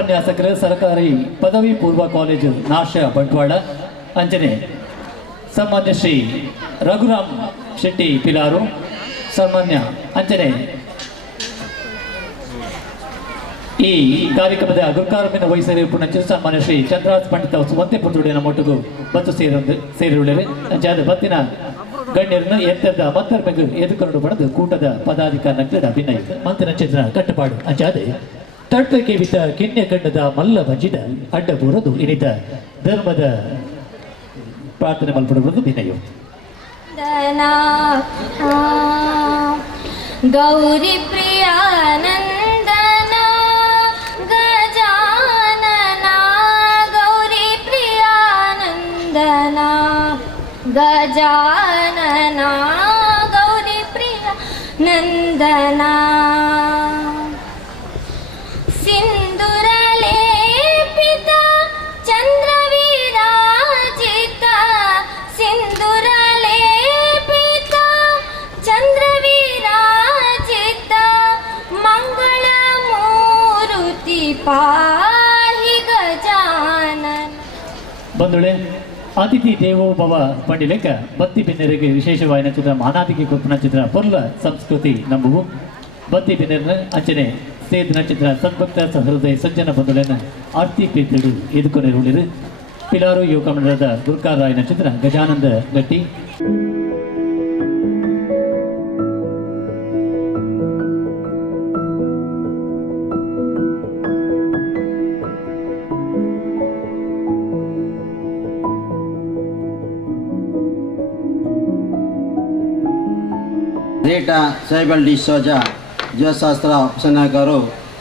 ಉಪನ್ಯಾಸಕರು ಸರ್ಕಾರಿ ಪದವಿ ಪೂರ್ವ ಕಾಲೇಜು ನಾಶ ಬಂಟ್ವಾಳ ಅಂಜನೆ ಸನ್ಮಾನ್ಯ ಶ್ರೀ ರಘುರಾಮ್ ಶೆಟ್ಟಿ ಪಿಲಾರು ಸನ್ಮಾನ್ಯ ಅಂಜನೆ ಈ ಕಾರ್ಯಕ್ರಮದ ಗುರುಕಾರವನ್ನು ವಹಿಸಿರುವ ಸನ್ಮಾನ್ಯ ಶ್ರೀ ಚಂದ್ರಾಜ್ ಪಂಡಿತ ಸುಮಂತೆ ಪುತ್ತೂಡಿನ ಮೊಟ್ಟಗೂ ಬತ್ತು ಸೇರಿರುಳ್ಳರು ಅಂಚಾದ ಬತ್ತಿನ ಗಣ್ಯರನ್ನು ಎತ್ತದ ಮತ್ತರ ಬಗ್ಗೆ ಎದುಕೊಂಡು ಪಡೆದು ಕೂಟದ ಪದಾಧಿಕಾರಿಗಳ ಅಭಿನಯ ಮಂತಿನ ಚಿತ್ರ ಕಟ್ಟಪಾಡು ಅಂಚಾದೆ ತಡ್ಪಕ್ಕೆ ಬಿದ್ದ ಕೆನ್ನೆ ಕಂಡದ ಮಲ್ಲ ಬಜ್ಜಿದ ಅಡ್ಡ ಬೂರದು ಇನಿತ ಧರ್ಮದ ಪ್ರಾರ್ಥನೆ ಮಲ್ಪಡುವುದು ವಿನಯ ಗೌರಿ ಪ್ರಿಯಾನಂದನ ಗಜಾನನ ಗೌರಿ ಪ್ರಿಯಾನಂದನ ಗಜಾನನ ಗೌರಿ ಪ್ರಿಯಾನಂದನ ಸಿಂಧುರಲೇಪಿತ ಚಂದ್ರವಿರಾಜಿತ ಸಿಂಧುರಲೇಪಿತ ಚಂದ್ರವಿರಾಜಿತ ಮಂಗಳ ಮೂರುತಿ ಪಾಹಿ ಗಜಾನನ. ಬಂಧುಳೆ ಅತಿಥಿ ದೇವೋಭವ ಪಂಡಿಲೆಕ್ಕ ಬತ್ತಿ ಬಿನ್ನರಿಗೆ ವಿಶೇಷವಾದ ಚಿತ್ರ ಮಾನಾದಿಗೆ ಕೊಪ್ಪನ ಚಿತ್ರ ಪೊರ್ಲ ಸಂಸ್ಕೃತಿ ನಂಬುವು ಬತ್ತಿ ಬಿನ್ನರ್ನ ಅಂಚನೆ ಸೇದಿನ ಚಿತ್ರ ಸದ್ಭಕ್ತ ಸಹೃದಯ ಸಜ್ಜನ ಬಂಧುಗಳನ್ನು ಆರ್ತಿ ಪೀರ್ತಿಡು ಎದುಕೊಂಡಿರುಳಿರು ಪಿಲಾರು ಯುವಕ ಮಂಡಳದ ದುರ್ಗಾರಾಯನ ಚಿತ್ರ ಗಜಾನಂದ ಗಟ್ಟಿ ರೇಟಾ ಸೈಬಲ್ ಡಿ ಸೋಜಾ ಜೀವಶಾಸ್ತ್ರ ಉಪನ್ಯಾಸಕರು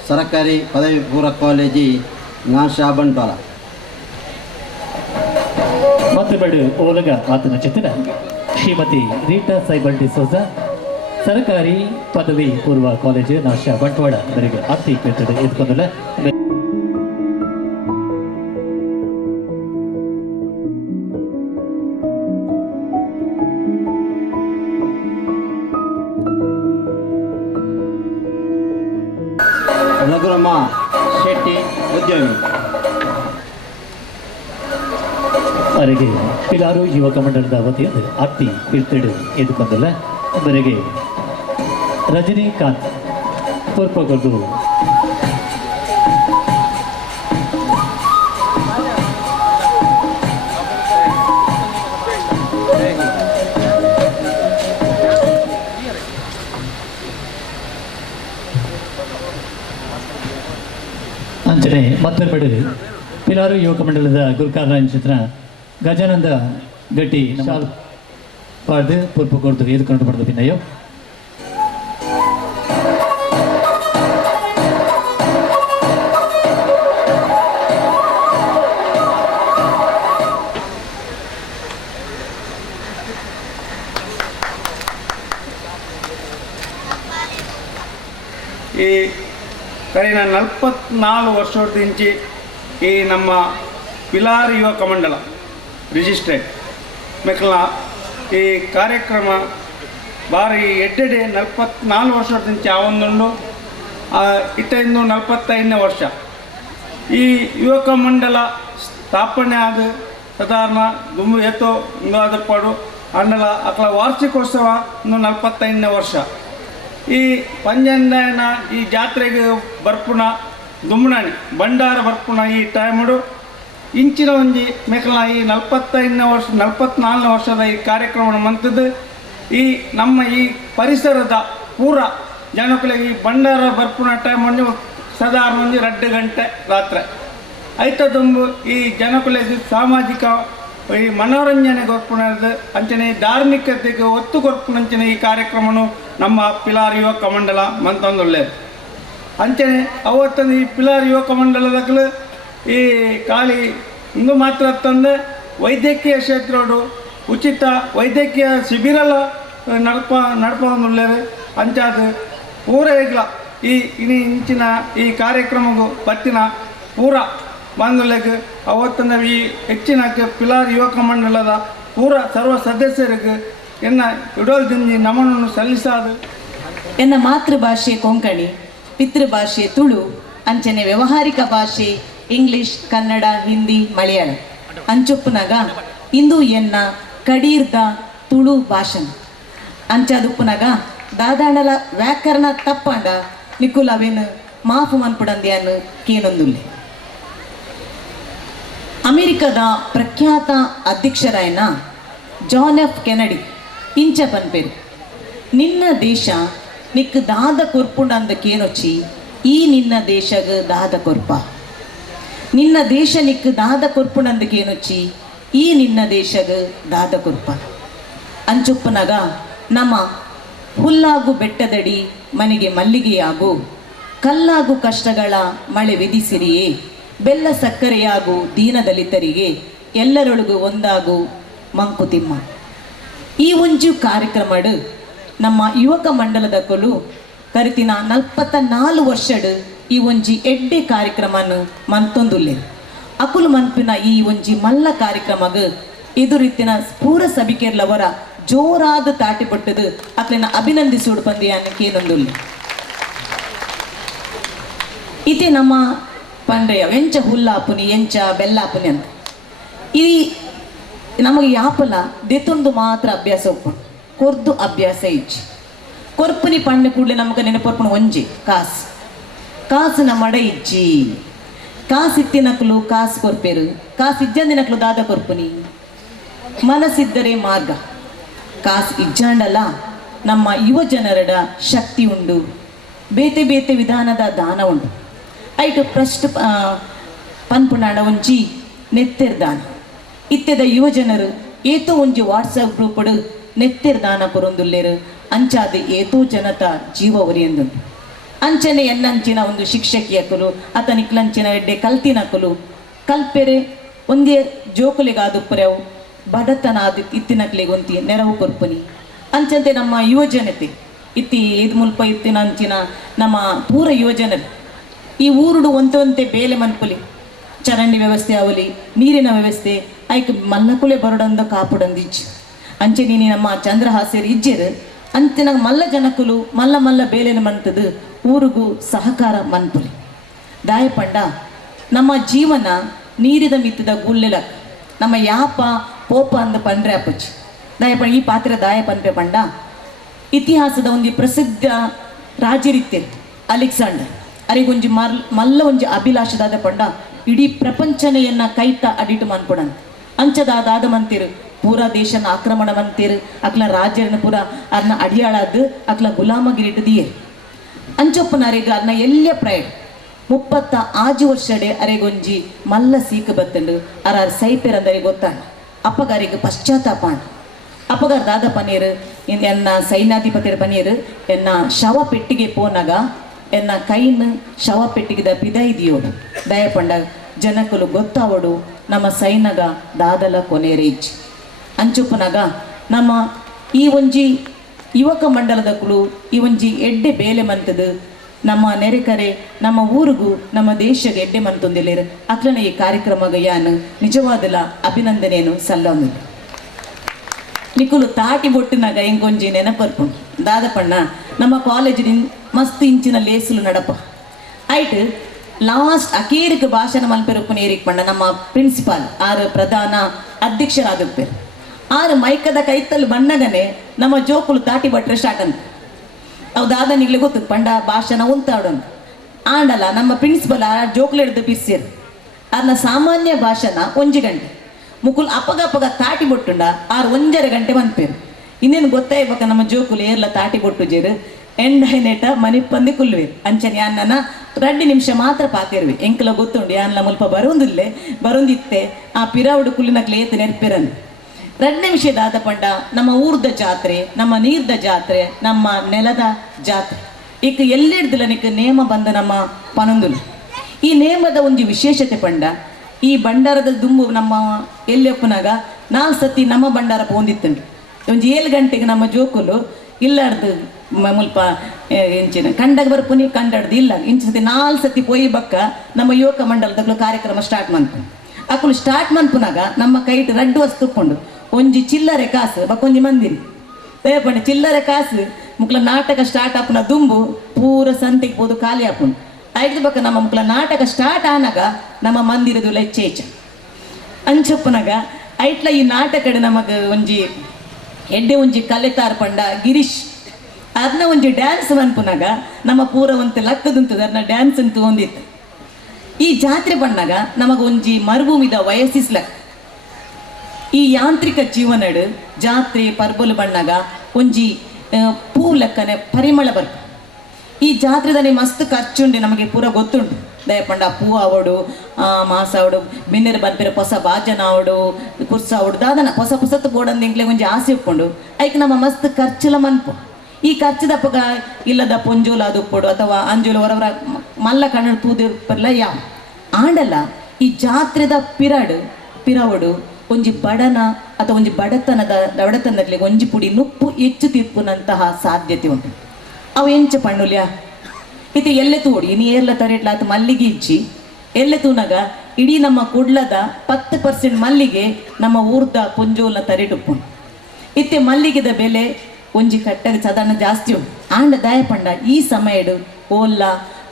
ಸರ್ಕಾರಿ ಪದವಿ ಪೂರ್ವ ಕಾಲೇಜಿ ನಾಶಾ ಬಂಟ್ವಾಳ ಮತ್ತುಬೇಡು ಓಲಗ ಆತನ ಚಿತ್ರ ಶ್ರೀಮತಿ ರೀಟಾ ಸೈಬಲ್ ಡಿಸೋಜಾ ಸರ್ಕಾರಿ ಪದವಿ ಪೂರ್ವ ಕಾಲೇಜು ನಾಶಾ ಬಂಟ್ವಾಳ ಅವರಿಗೆ ಆರ್ತಿ ಪೇಟೆ ಎದ್ಕೊಂಡಲ್ಲ ರಘುರಾಮ ಶೆಟ್ಟಿ ಉದ್ಯಮಿ ಅವರಿಗೆ ಪಿಲಾರು ಯುವಕ ಮಂಡಳದ ವತಿಯಿಂದ ಆರ್ತಿ ಪೀರ್ತಿಡು ಎದುಕೊಂಡಲ್ಲ ಅವರಿಗೆ ರಜನಿಕಾಂತ್ ಪೂರ್ಪಗೊಂಡು ಅಂಚನೆ ಮತ್ತೊಂದು ಪಿಲಾರು ಯುವಕ ಮಂಡಳದ ಗುರುಕಾರರಾಯನ ಚಿತ್ರ ಗಜಾನಂದ ಗಟ್ಟಿ ಪಾಡ್ದು ಪೂರ್ಪ ಕೊಡ್ದು ಎದುಕೊಂಡು ಪಡೆದು ಭಿನ್ನಯೋ ಈ ಕಳೆದ 44 ವರ್ಷದಿಂಚಿ ಈ ನಮ್ಮ ಪಿಲಾರ್ ಯುವಕ ಮಂಡಲ ರಿಜಿಸ್ಟ್ರೇಡ್ ಮೆಕ್ಕಲ ಈ ಕಾರ್ಯಕ್ರಮ ಬಾರಿ ಎಡ್ಡೆಡೆ 44 ವರ್ಷದಿಂಚಿ ಆವೊಂದುಂಡು ಇತ್ತೆಂದು 45ನೇ ವರ್ಷ ಈ ಯುವಕ ಮಂಡಲ ಸ್ಥಾಪನೆ ಆದ ಸಾಧಾರಣ ದುಂಬು ಎತ್ತೋ ಇಂಗಾದ ಪಡು ಅಂಡಲ ಅಕಲ ವಾರ್ಷಿಕೋತ್ಸವ 45ನೇ ವರ್ಷ ಈ ಪಂಜಂದಾಯನ ಈ ಜಾತ್ರೆಗೆ ಬರ್ಪುಣ ದುಮ್ಮಣಿ ಭಂಡಾರ ಬರ್ಪುಣ ಈ ಟೈಮಡು ಇಂಚಿನ ಒಂಜಿ ಮೇಕಲ ಈ 45ನೇ ವರ್ಷ 44ನೇ ವರ್ಷದ ಈ ಕಾರ್ಯಕ್ರಮ ಮಂತದ್ದು ಈ ನಮ್ಮ ಈ ಪರಿಸರದ ಪೂರ ಜನಗಳಿಗೆ ಈ ಭಂಡಾರ ಬರ್ಪುಣ ಟೈಮ್ ಒಂದು ಸಾಧಾರಣ ಒಂದು 2 ಗಂಟೆ ರಾತ್ರಿ ಐತ ತುಂಬು ಈ ಜನಗಳಿಗೆ ಸಾಮಾಜಿಕ ಈ ಮನೋರಂಜನೆ ಕೊರ್ಪುಣದ ಅಂಚನೆ ಧಾರ್ಮಿಕತೆಗೆ ಒತ್ತು ಕೊರ್ಪುಣಂಚನೆ ಈ ಕಾರ್ಯಕ್ರಮನು ನಮ್ಮ ಪಿಲಾರ್ ಯುವಕ ಮಂಡಲ ಮಂತೊಂದುಳ್ಳೇದು ಅಂಚನೆ ಅವತ್ತೊಂದು ಈ ಪಿಲಾರ್ ಯುವಕ ಮಂಡಲದಕ್ಕಲು ಈ ಖಾಲಿ ಇಂದು ಮಾತ್ರ ತಂದೆ ವೈದ್ಯಕೀಯ ಕ್ಷೇತ್ರಡು ಉಚಿತ ವೈದ್ಯಕೀಯ ಶಿಬಿರಲ ನಡ್ಪೊಂದುಳ್ಳೇರು ಅಂಚಾದ ಪೂರ ಈಗಲ ಈ ಇಂಚಿನ ಈ ಕಾರ್ಯಕ್ರಮಗೂ ಬತ್ತಿನ ಪೂರ ಬಾಂಧವ್ಯಕ್ಕೆ ಅವತ್ತೊಂದು ಈ ಹೆಚ್ಚಿನ ಪಿಲಾರ್ ಯುವಕ ಮಂಡಲದ ಪೂರ ಸರ್ವ ಸದಸ್ಯರಿಗೆ ಎನ್ನ ಇಡೋಲ್ದಿಂದಿ ನಮನನ್ನು ಸಲ್ಲಿಸಾದು. ಎನ್ನ ಮಾತೃಭಾಷೆ ಕೊಂಕಣಿ, ಪಿತೃಭಾಷೆ ತುಳು, ಅಂಚನೆ ವ್ಯವಹಾರಿಕ ಭಾಷೆ ಇಂಗ್ಲಿಷ್ ಕನ್ನಡ ಹಿಂದಿ ಮಲಯಾಳ ಅಂಚುಪ್ಪುನಾಗ ಇಂದು ಎನ್ನ ಕಡೀರ್ದ ತುಳು ಭಾಷಣ ಅಂಚದುಪ್ಪುನಾಗ ದಾದಾಂಡಲ ವ್ಯಾಕರಣ ತಪ್ಪಂಡ ನಿಕುಲ್ ಅವೇನು ಮಾಫು ಮನ್ಪುಡಂದ್ಯಾನು ಕೇನೊಂದುಲ್ಲೆ. ಅಮೆರಿಕದ ಪ್ರಖ್ಯಾತ ಅಧ್ಯಕ್ಷರಾಯನ ಜಾನ್ ಎಫ್ ಕೆನಡಿ ಇಂಚ ಪನ್ಪೇರು ನಿನ್ನ ದೇಶ ನಿಕ್ ದಾದ ಕೊರ್ಪುಂಡ ಅಂದ ಕೇನೊಚ್ಚಿ ಈ ನಿನ್ನ ದೇಶಗ ದಾದ ಕೊರ್ಪ ನಿನ್ನ ದೇಶ ನಿಕ್ ದಾದ ಕೊರ್ಪುಂಡ ಅಂದ ಕೇನೊಚ್ಚಿ ಈ ನಿನ್ನ ದೇಶಗ ದಾದ ಕೊರ್ಪ ಅಂಚುಪ್ಪನಗ ನಮ್ಮ ಹುಲ್ಲಾಗು ಬೆಟ್ಟದಡಿ ಮನೆಗೆ ಮಲ್ಲಿಗೆಯಾಗು ಕಲ್ಲಾಗು ಕಷ್ಟಗಳ ಮಳೆ ವಿಧಿಸಿರಿಯೇ ಬೆಲ್ಲ ಸಕ್ಕರೆಯಾಗು ದೀನದಲಿತರಿಗೆ ಎಲ್ಲರೊಳಗು ಒಂದಾಗು ಮಂಕುತಿಮ್ಮ. ಈ ಒಂಜು ಕಾರ್ಯಕ್ರಮಡು ನಮ್ಮ ಯುವಕ ಮಂಡಲದ ಕೊಲು ಕರಿತಿನ 44 ವರ್ಷಡು ಈ ಒಂಜಿ ಎಡ್ಡೆ ಕಾರ್ಯಕ್ರಮನು ಮಂತೊಂದುಲ್ಲೆ ಅಕುಲು ಮನ್ಪಿನ ಈ ಒಂಜಿ ಮಲ್ಲ ಕಾರ್ಯಕ್ರಮಗ ಎದುರಿತ್ತಿನ ಪೂರ ಸಭಿಕೆರ್ಲವರ ಜೋರಾದ ತಾಟಿ ಪಟ್ಟದು ಅಕ್ಲಿನ ಅಭಿನಂದಿಸುಡು ಪಂದಿಯನ್ನು ಕೇನೊಂದುಲ್ಲೆ. ಇತೆ ನಮ್ಮ ಪಂಡ್ರೆಯ ಎಂಚ ಹುಲ್ಲಾಪುನಿ ಎಂಚ ಬೆಲ್ಲಾಪುನಿ ಅಂತ ಈ ನಮಗೆ ಯಾಪಲ ದೆತ್ತೊಂದು ಮಾತ್ರ ಅಭ್ಯಾಸ ಒಪ್ಪುಂಡು ಕೊರ್ದು ಅಭ್ಯಾಸ ಇಜ್ಜಿ ಕೊರ್ಪುನಿ ಪಂಡೆ ಕೂಡಲೇ ನಮಗೆ ನೆನಪೊರ್ಪುಣ ಒಂಜಿ ಕಾಸು ನಮ್ಮಡ ಇಜ್ಜಿ ಕಾಸು ಇತ್ತಿನಕ್ಲು ಕಾಸು ಕೊರ್ಪೇರು ಕಾಸು ಇಜ್ಜಂದಿನಕ್ಲು ದಾದ ಕೊರ್ಪುನಿ ಮನಸ್ಸಿದ್ದರೆ ಮಾರ್ಗ ಕಾಸು ಇಜ್ಜಾಂಡಲ್ಲ ನಮ್ಮ ಯುವ ಜನರಡ ಶಕ್ತಿ ಉಂಡು ಬೇತೆ ಬೇತೆ ವಿಧಾನದ ದಾನ ಉಂಡು ಐಟು ಪ್ರಶ್ನ ಪನ್ಪುನಾಡ ಒಂಜಿ ನೆತ್ತೆರ್ ದಾನ ಇತ್ತೆದ ಯುವ ಜನರು ಏತೋ ಒಂಜಿ ವಾಟ್ಸಪ್ ಗ್ರೂಪಡು ನೆತ್ತೆರ್ ದಾನ ಕೊರೊಂದುಲ್ಲೇರು ಅಂಚಾದ ಏತೋ ಜನತ ಜೀವ ಒರಿಯಂದುಂಡು ಅಂಚನೆ ಎನ್ನಂಚಿನ ಒಂದು ಶಿಕ್ಷಕಿಯಕಲು ಅತನಿಕ್ಲಂಚಿನ ಎಡ್ಡೆ ಕಲ್ತಿನಕಲು ಕಲ್ಪೆರೆ ಒಂದೇ ಜೋಕುಲೆಗಾದುಪ್ಪರೆವು ಬಡತನಾದ ಇತ್ತಿನಕ್ಲೆಗೊಂತಿ ನೆರವು ಕೊರ್ಪುನಿ ಅಂಚಂತೆ ನಮ್ಮ ಯುವ ಜನತೆ ಇತ್ತಿ ಇದು ಮುಲ್ಪ ಇತ್ತಿನ ಅಂಚಿನ ನಮ್ಮ ಪೂರ ಯುವ ಜನರು ಈ ಊರುಡು ಒಂತೆ ಬೇಲೆ ಮನ್ಪುಲಿ ಚರಂಡಿ ವ್ಯವಸ್ಥೆ ಅವಲಿ ನೀರಿನ ವ್ಯವಸ್ಥೆ ಐಕ್ ಮಲ್ಲಕುಲೆ ಬರಡಂದ ಕಾಪುಡಂದಿಜ್ಜಿ ಅಂಚೆ ನೀನು ನಮ್ಮ ಚಂದ್ರಹಾಸ್ಯರು ಇಜ್ಜೆರು ಅಂತಿನ ಮಲ್ಲ ಜನಕುಲು ಮಲ್ಲ ಮಲ್ಲ ಬೇಲೆನ ಮಂತದು ಊರಿಗೂ ಸಹಕಾರ ಮನ್ಪುಲಿ ದಾಯಪಂಡ ನಮ್ಮ ಜೀವನ ನೀರಿದ ಮಿತ್ತದ ಗುಲ್ಲೆಲ ನಮ್ಮ ಯಾಪ ಪೋಪ ಅಂದ ಪಂಡ್ರೆ ಅಪ್ಪಚ್ಚಿ ದಾಯಪಂಡ ಈ ಪಾತ್ರೆ ದಾಯ ಪಂಡ್ರೆ ಪಂಡ ಇತಿಹಾಸದ ಒಂದು ಪ್ರಸಿದ್ಧ ರಾಜರಿತ್ತೆ ಅಲೆಕ್ಸಾಂಡರ್ ಅರಿಗೊಂಜಿ ಮಲ್ಲ ಒಂಜಿ ಅಭಿಲಾಷದಾದ ಪಂಡ ಇಡೀ ಪ್ರಪಂಚನೆಯನ್ನ ಕೈತ ಅಡಿಟು ಮನ್ಪುಡಂತ ಅಂಚದಾದ ಮಂತೀರು ಪೂರಾ ದೇಶನ ಆಕ್ರಮಣ ಮಂತೀರು ಅಕ್ಲ ರಾಜ್ಯನ ಪೂರ ಅರ್ನ ಅಡಿಯಾಳಾದು ಅಕ್ಲ ಗುಲಾಮಗಿರಿಟ್ಟು ದಿಯೇ ಅಂಚೊಪ್ಪನ ಅರೆಗ ಅರ್ನ ಎಲ್ಲೇ ಪ್ರೈಡ್ 36 ವರ್ಷಡೆ ಅರೆಗೊಂಜಿ ಮಲ್ಲ ಸೀಕ ಬತ್ತಂಡು ಅರಾರ್ ಸೈಪೇರ್ ಅಂದರೆ ಗೊತ್ತಾಣ ಅಪ್ಪಗಾರಿಗೆ ಪಶ್ಚಾತ್ತಾಪ ಅಪ್ಪಗಾರ ದಾದ ಪನೀರು ಎನ್ನ ಸೈನ್ಯಾಧಿಪತಿಯ ಪನೀರು ಎನ್ನ ಶವ ಪೆಟ್ಟಿಗೆ ಪೋನಾಗ ಎನ್ನ ಕೈನ ಶವ ಪೆಟ್ಟಿಗೆದ ಪಿದೈದಿಯೋಡು ದಯಪಂಡ ಜನಕಲು ಗೊತ್ತಾವಡು ನಮ್ಮ ಸೈನಗ ದಾದಲ ಕೊನೆರೇಜ್ ಅಂಚುಪ್ಪನಾಗ ನಮ್ಮ ಈ ಒಂಜಿ ಯುವಕ ಮಂಡಲದ ಕುಳು ಈ ಒಂಜಿ ಎಡ್ಡೆ ಬೇಲೆ ಮಂತದು ನಮ್ಮ ನೆರೆಕರೆ ನಮ್ಮ ಊರಿಗೂ ನಮ್ಮ ದೇಶಗೆ ಎಡ್ಡೆ ಮಂತೊಂದಿಲ್ಲೇರು ಅಕ್ಲನ ಈ ಕಾರ್ಯಕ್ರಮಗ ಯಾನು ನಿಜವಾದಲ ಅಭಿನಂದನೆಯನ್ನು ಸಲ್ಲೊಂದು ನಿಕುಲು ತಾಟಿ ಬೊಟ್ಟಿನಾಗ ಇಂಕೊಂಜಿ ನೆನಪರ್ಪುಂಡು ದಾದಪಣ್ಣ ನಮ್ಮ ಕಾಲೇಜಿನ ಮಸ್ತ್ ಇಂಚಿನ ಲೇಸುಲು ನಡಪ ಆಯ್ತು ಲಾಸ್ಟ್ ಅಕೇರಿಕ ಭಾಷಣ ಮಲ್ಪೆರುಪ್ಪನ ಏರಿಕ್ ಪಂಡ ನಮ್ಮ ಪ್ರಿನ್ಸಿಪಾಲ್ ಆರು ಪ್ರಧಾನ ಅಧ್ಯಕ್ಷರಾದಪ್ಪೇರು ಆರು ಮೈಕದ ಕೈತಲ್ಲಿ ಬಣ್ಣಗನೆ ನಮ್ಮ ಜೋಕುಲು ತಾಟಿ ಬಟ್ರೆ ಸ್ಟಾರ್ಟ್ ಅಂತ ಅವು ದಾದ ನಿಗ್ಲೆ ಗೊತ್ತು ಪಂಡ ಭಾಷಣ ಉಂತಾಡೋನು ಆಂಡಲ್ಲ ನಮ್ಮ ಪ್ರಿನ್ಸಿಪಲ್ ಆ ಜೋಕುಲು ಹಿಡ್ದು ಬಿಸ್ಸೇರು ಅದನ್ನ ಸಾಮಾನ್ಯ ಭಾಷಣ 1 ಗಂಟೆ ಮುಕುಲ್ ಅಪ್ಪಗ ತಾಟಿ ಬೊಟ್ಟುಂಡ 1.5 ಗಂಟೆ ಮನ್ಪೇರು ಇನ್ನೇನು ಗೊತ್ತಾಯ್ಬೇಕ ನಮ್ಮ ಜೋಕುಲು ಏರ್ಲ ತಾಟಿ ಬೊಟ್ಟು ಜೇರು ಎಂಡೈನೇಟ ಮನಿ ಪಂದಿ ಕುಲ್ವೇರು ಅಂಚನೆ ಯಾನ್ನ 2 ನಿಮಿಷ ಮಾತ್ರ ಪಾತಿರ್ವಿ ಎಂಕಲ ಗೊತ್ತುಂಡು ಯಾನ್ಲ ಮುಲ್ಪ ಬರೋಂದಿತ್ತೆ ಆ ಪಿರಾವುಡು ಕುಲ್ಲಿನಕ್ಲೆ ಏತು ನೆರ್ಪೆರನ್ 2 ನಿಮಿಷದಾದ ಪಂಡ ನಮ್ಮ ಊರ್ದ ಜಾತ್ರೆ ನಮ್ಮ ನೀರ್ದ ಜಾತ್ರೆ ನಮ್ಮ ನೆಲದ ಜಾತ್ರೆ ಈಗ ಎಲ್ಲಿಡ್ದಿಲ್ಲ ನಿಕ್ ನೇಮ ಬಂದ ನಮ್ಮ ಪನೊಂದುಲ ಈ ನೇಮದ ಒಂದು ವಿಶೇಷತೆ ಪಂಡ ಈ ಭಂಡಾರದ ದುಂಬು ನಮ್ಮ ಎಲ್ಲಿಯಪ್ಪನಾಗ 4 ಸತಿ ನಮ್ಮ ಭಂಡಾರ ಪೋಂದಿತ್ತುಂಟು ಒಂಜಿ 7 ಗಂಟೆಗೆ ನಮ್ಮ ಜೋಕುಲು ಇಲ್ಲಾರ್ದು ಮುಲ್ಪ ಇಂಚಿನ ಕಂಡಾಗ ಬರ್ಪುನಿ ಕಂಡಾಡ್ದು ಇಲ್ಲ ಇಂಚ ಸತಿ 4 ಸತಿ ಪೋಯಿ ಬಕ್ಕ ನಮ್ಮ ಯುವಕ ಮಂಡಲದಗಳು ಕಾರ್ಯಕ್ರಮ ಸ್ಟಾರ್ಟ್ ಮಾಡ್ಕೊಂಡು ಅಕ್ಕಳು ಸ್ಟಾರ್ಟ್ ಮನ್ಪುನಾಗ ನಮ್ಮ ಕೈಟ್ 2 ವಸ್ತು ತುಕ್ಕೊಂಡು ಒಂಜಿ ಚಿಲ್ಲರೆ ಕಾಸು ಬಕ್ಕೊಂಜಿ ಮಂದಿರಿ ದಯಪಂಡಿ ಚಿಲ್ಲರೆ ಕಾಸು ಮುಕ್ಲ ನಾಟಕ ಸ್ಟಾರ್ಟ್ ಆಪುನ ದುಂಬು ಪೂರ ಸಂತೆಗೆ ಹೋದು ಖಾಲಿ ಆಪುಂಡು ಐದು ಬಕ್ಕ ನಮ್ಮ ಮಕ್ಕಳ ನಾಟಕ ಸ್ಟಾರ್ಟ್ ಆನಾಗ ನಮ್ಮ ಮಂದಿರದು ಲೆಚ್ಚೇಚ ಅಂಚಪ್ಪನಾಗ ಐಟ್ಲ ಈ ನಾಟಕ ನಮಗೆ ಒಂಜಿ ಎಡ್ಡೆ ಒಂಜಿ ಕಲೆತಾರ್ ಪಂಡ ಗಿರೀಶ್ ಅದನ್ನ ಒಂಜಿ ಡ್ಯಾನ್ಸ್ ಅನ್ಪುನಾಗ ನಮ್ಮ ಪೂರ ಒಂದು ಲಕ್ಕದುಂತದ ಅದನ್ನ ಡ್ಯಾನ್ಸ್ ಅಂತ ಒಂದಿತ್ತು. ಈ ಜಾತ್ರೆ ಬಂದಾಗ ನಮಗೆ ಒಂಜಿ ಮರುಭೂಮಿದ ವಯಸ್ಸಿಸ್ಲಕ್ ಈ ಯಾಂತ್ರಿಕ ಜೀವನಡು ಜಾತ್ರೆ ಪರ್ಬಲು ಬಣ್ಣಾಗ ಒಂಜಿ ಪೂ ಲೆಕ್ಕನೆ ಪರಿಮಳ ಬರ್ತ. ಈ ಜಾತ್ರೆದಲ್ಲಿ ಮಸ್ತ್ ಖರ್ಚುಂಡೆ ನಮಗೆ ಪೂರ ಗೊತ್ತುಂಟು. ದಯಪಂಡ ಪೂ ಆವಡು ಮಾಸ ಆವಡು ಬಿನ್ನೆರು ಬಂದಿರೋ ಹೊಸ ಬಾಜನ ಆವಡು ಕುರ್ಸ ಆವಡು ದಾದನ ಹೊಸ ಹೊಸತ್ತು ಬೋಡಂದು ಇಂಕ್ಲೆ ಒಂಜಿ ಆಸೆ ಉಪ್ಕೊಂಡು ಐಕೆ ನಮ್ಮ ಮಸ್ತ್ ಖರ್ಚುಲ ಮನ್ಪು. ಈ ಖರ್ಚುದಪ್ಪಗ ಇಲ್ಲದ ಪೊಂಜೋಲ ಅದು ಉಪ್ಪಡು ಅಥವಾ ಅಂಜೋಲು ಹೊರವರ ಮಲ್ಲ ಕಣ್ಣು ತೂದಿರ್ಪಲ್ಲ ಯಾವ ಆಂಡಲ್ಲ. ಈ ಜಾತ್ರೆದ ಪಿರವಡು ಒಂಜಿ ಬಡನ ಅಥವಾ ಒಂಜಿ ಬಡತನದಲ್ಲಿ ಒಂಜಿ ಪುಡಿ ನುಪ್ಪು ಹೆಚ್ಚು ತಿಪ್ಪುನಂತಹ ಸಾಧ್ಯತೆ ಉಂಟು. ಅವು ಎಂಚ ಪಣ್ಣುಲ್ಯ ಇದು ಎಲ್ಲೆ ತೋಡಿ ಇನ್ನು ಏರ್ಲ ತರೆಟ್ಲ ಅದು ಮಲ್ಲಿಗೆ ಇಚ್ಚಿ ಎಲ್ಲೆ ತೂನಾಗ ಇಡೀ ನಮ್ಮ ಕುಡ್ಲದ 10% ಮಲ್ಲಿಗೆ ನಮ್ಮ ಊರ್ದ ಪೊಂಜೋಲ್ನ ತರೆಟುಪ್ಪುಂಡು. ಇತ್ತೆ ಮಲ್ಲಿಗೆದ ಬೆಲೆ ಒಂಜಿ ಕಟ್ಟಗೆ ಸಾಧಾರಣ ಜಾಸ್ತಿ ಉಂಟು. ಆಂಡ ದಯಪಂಡ ಈ ಸಮಯಡು ಓಲ್ಲ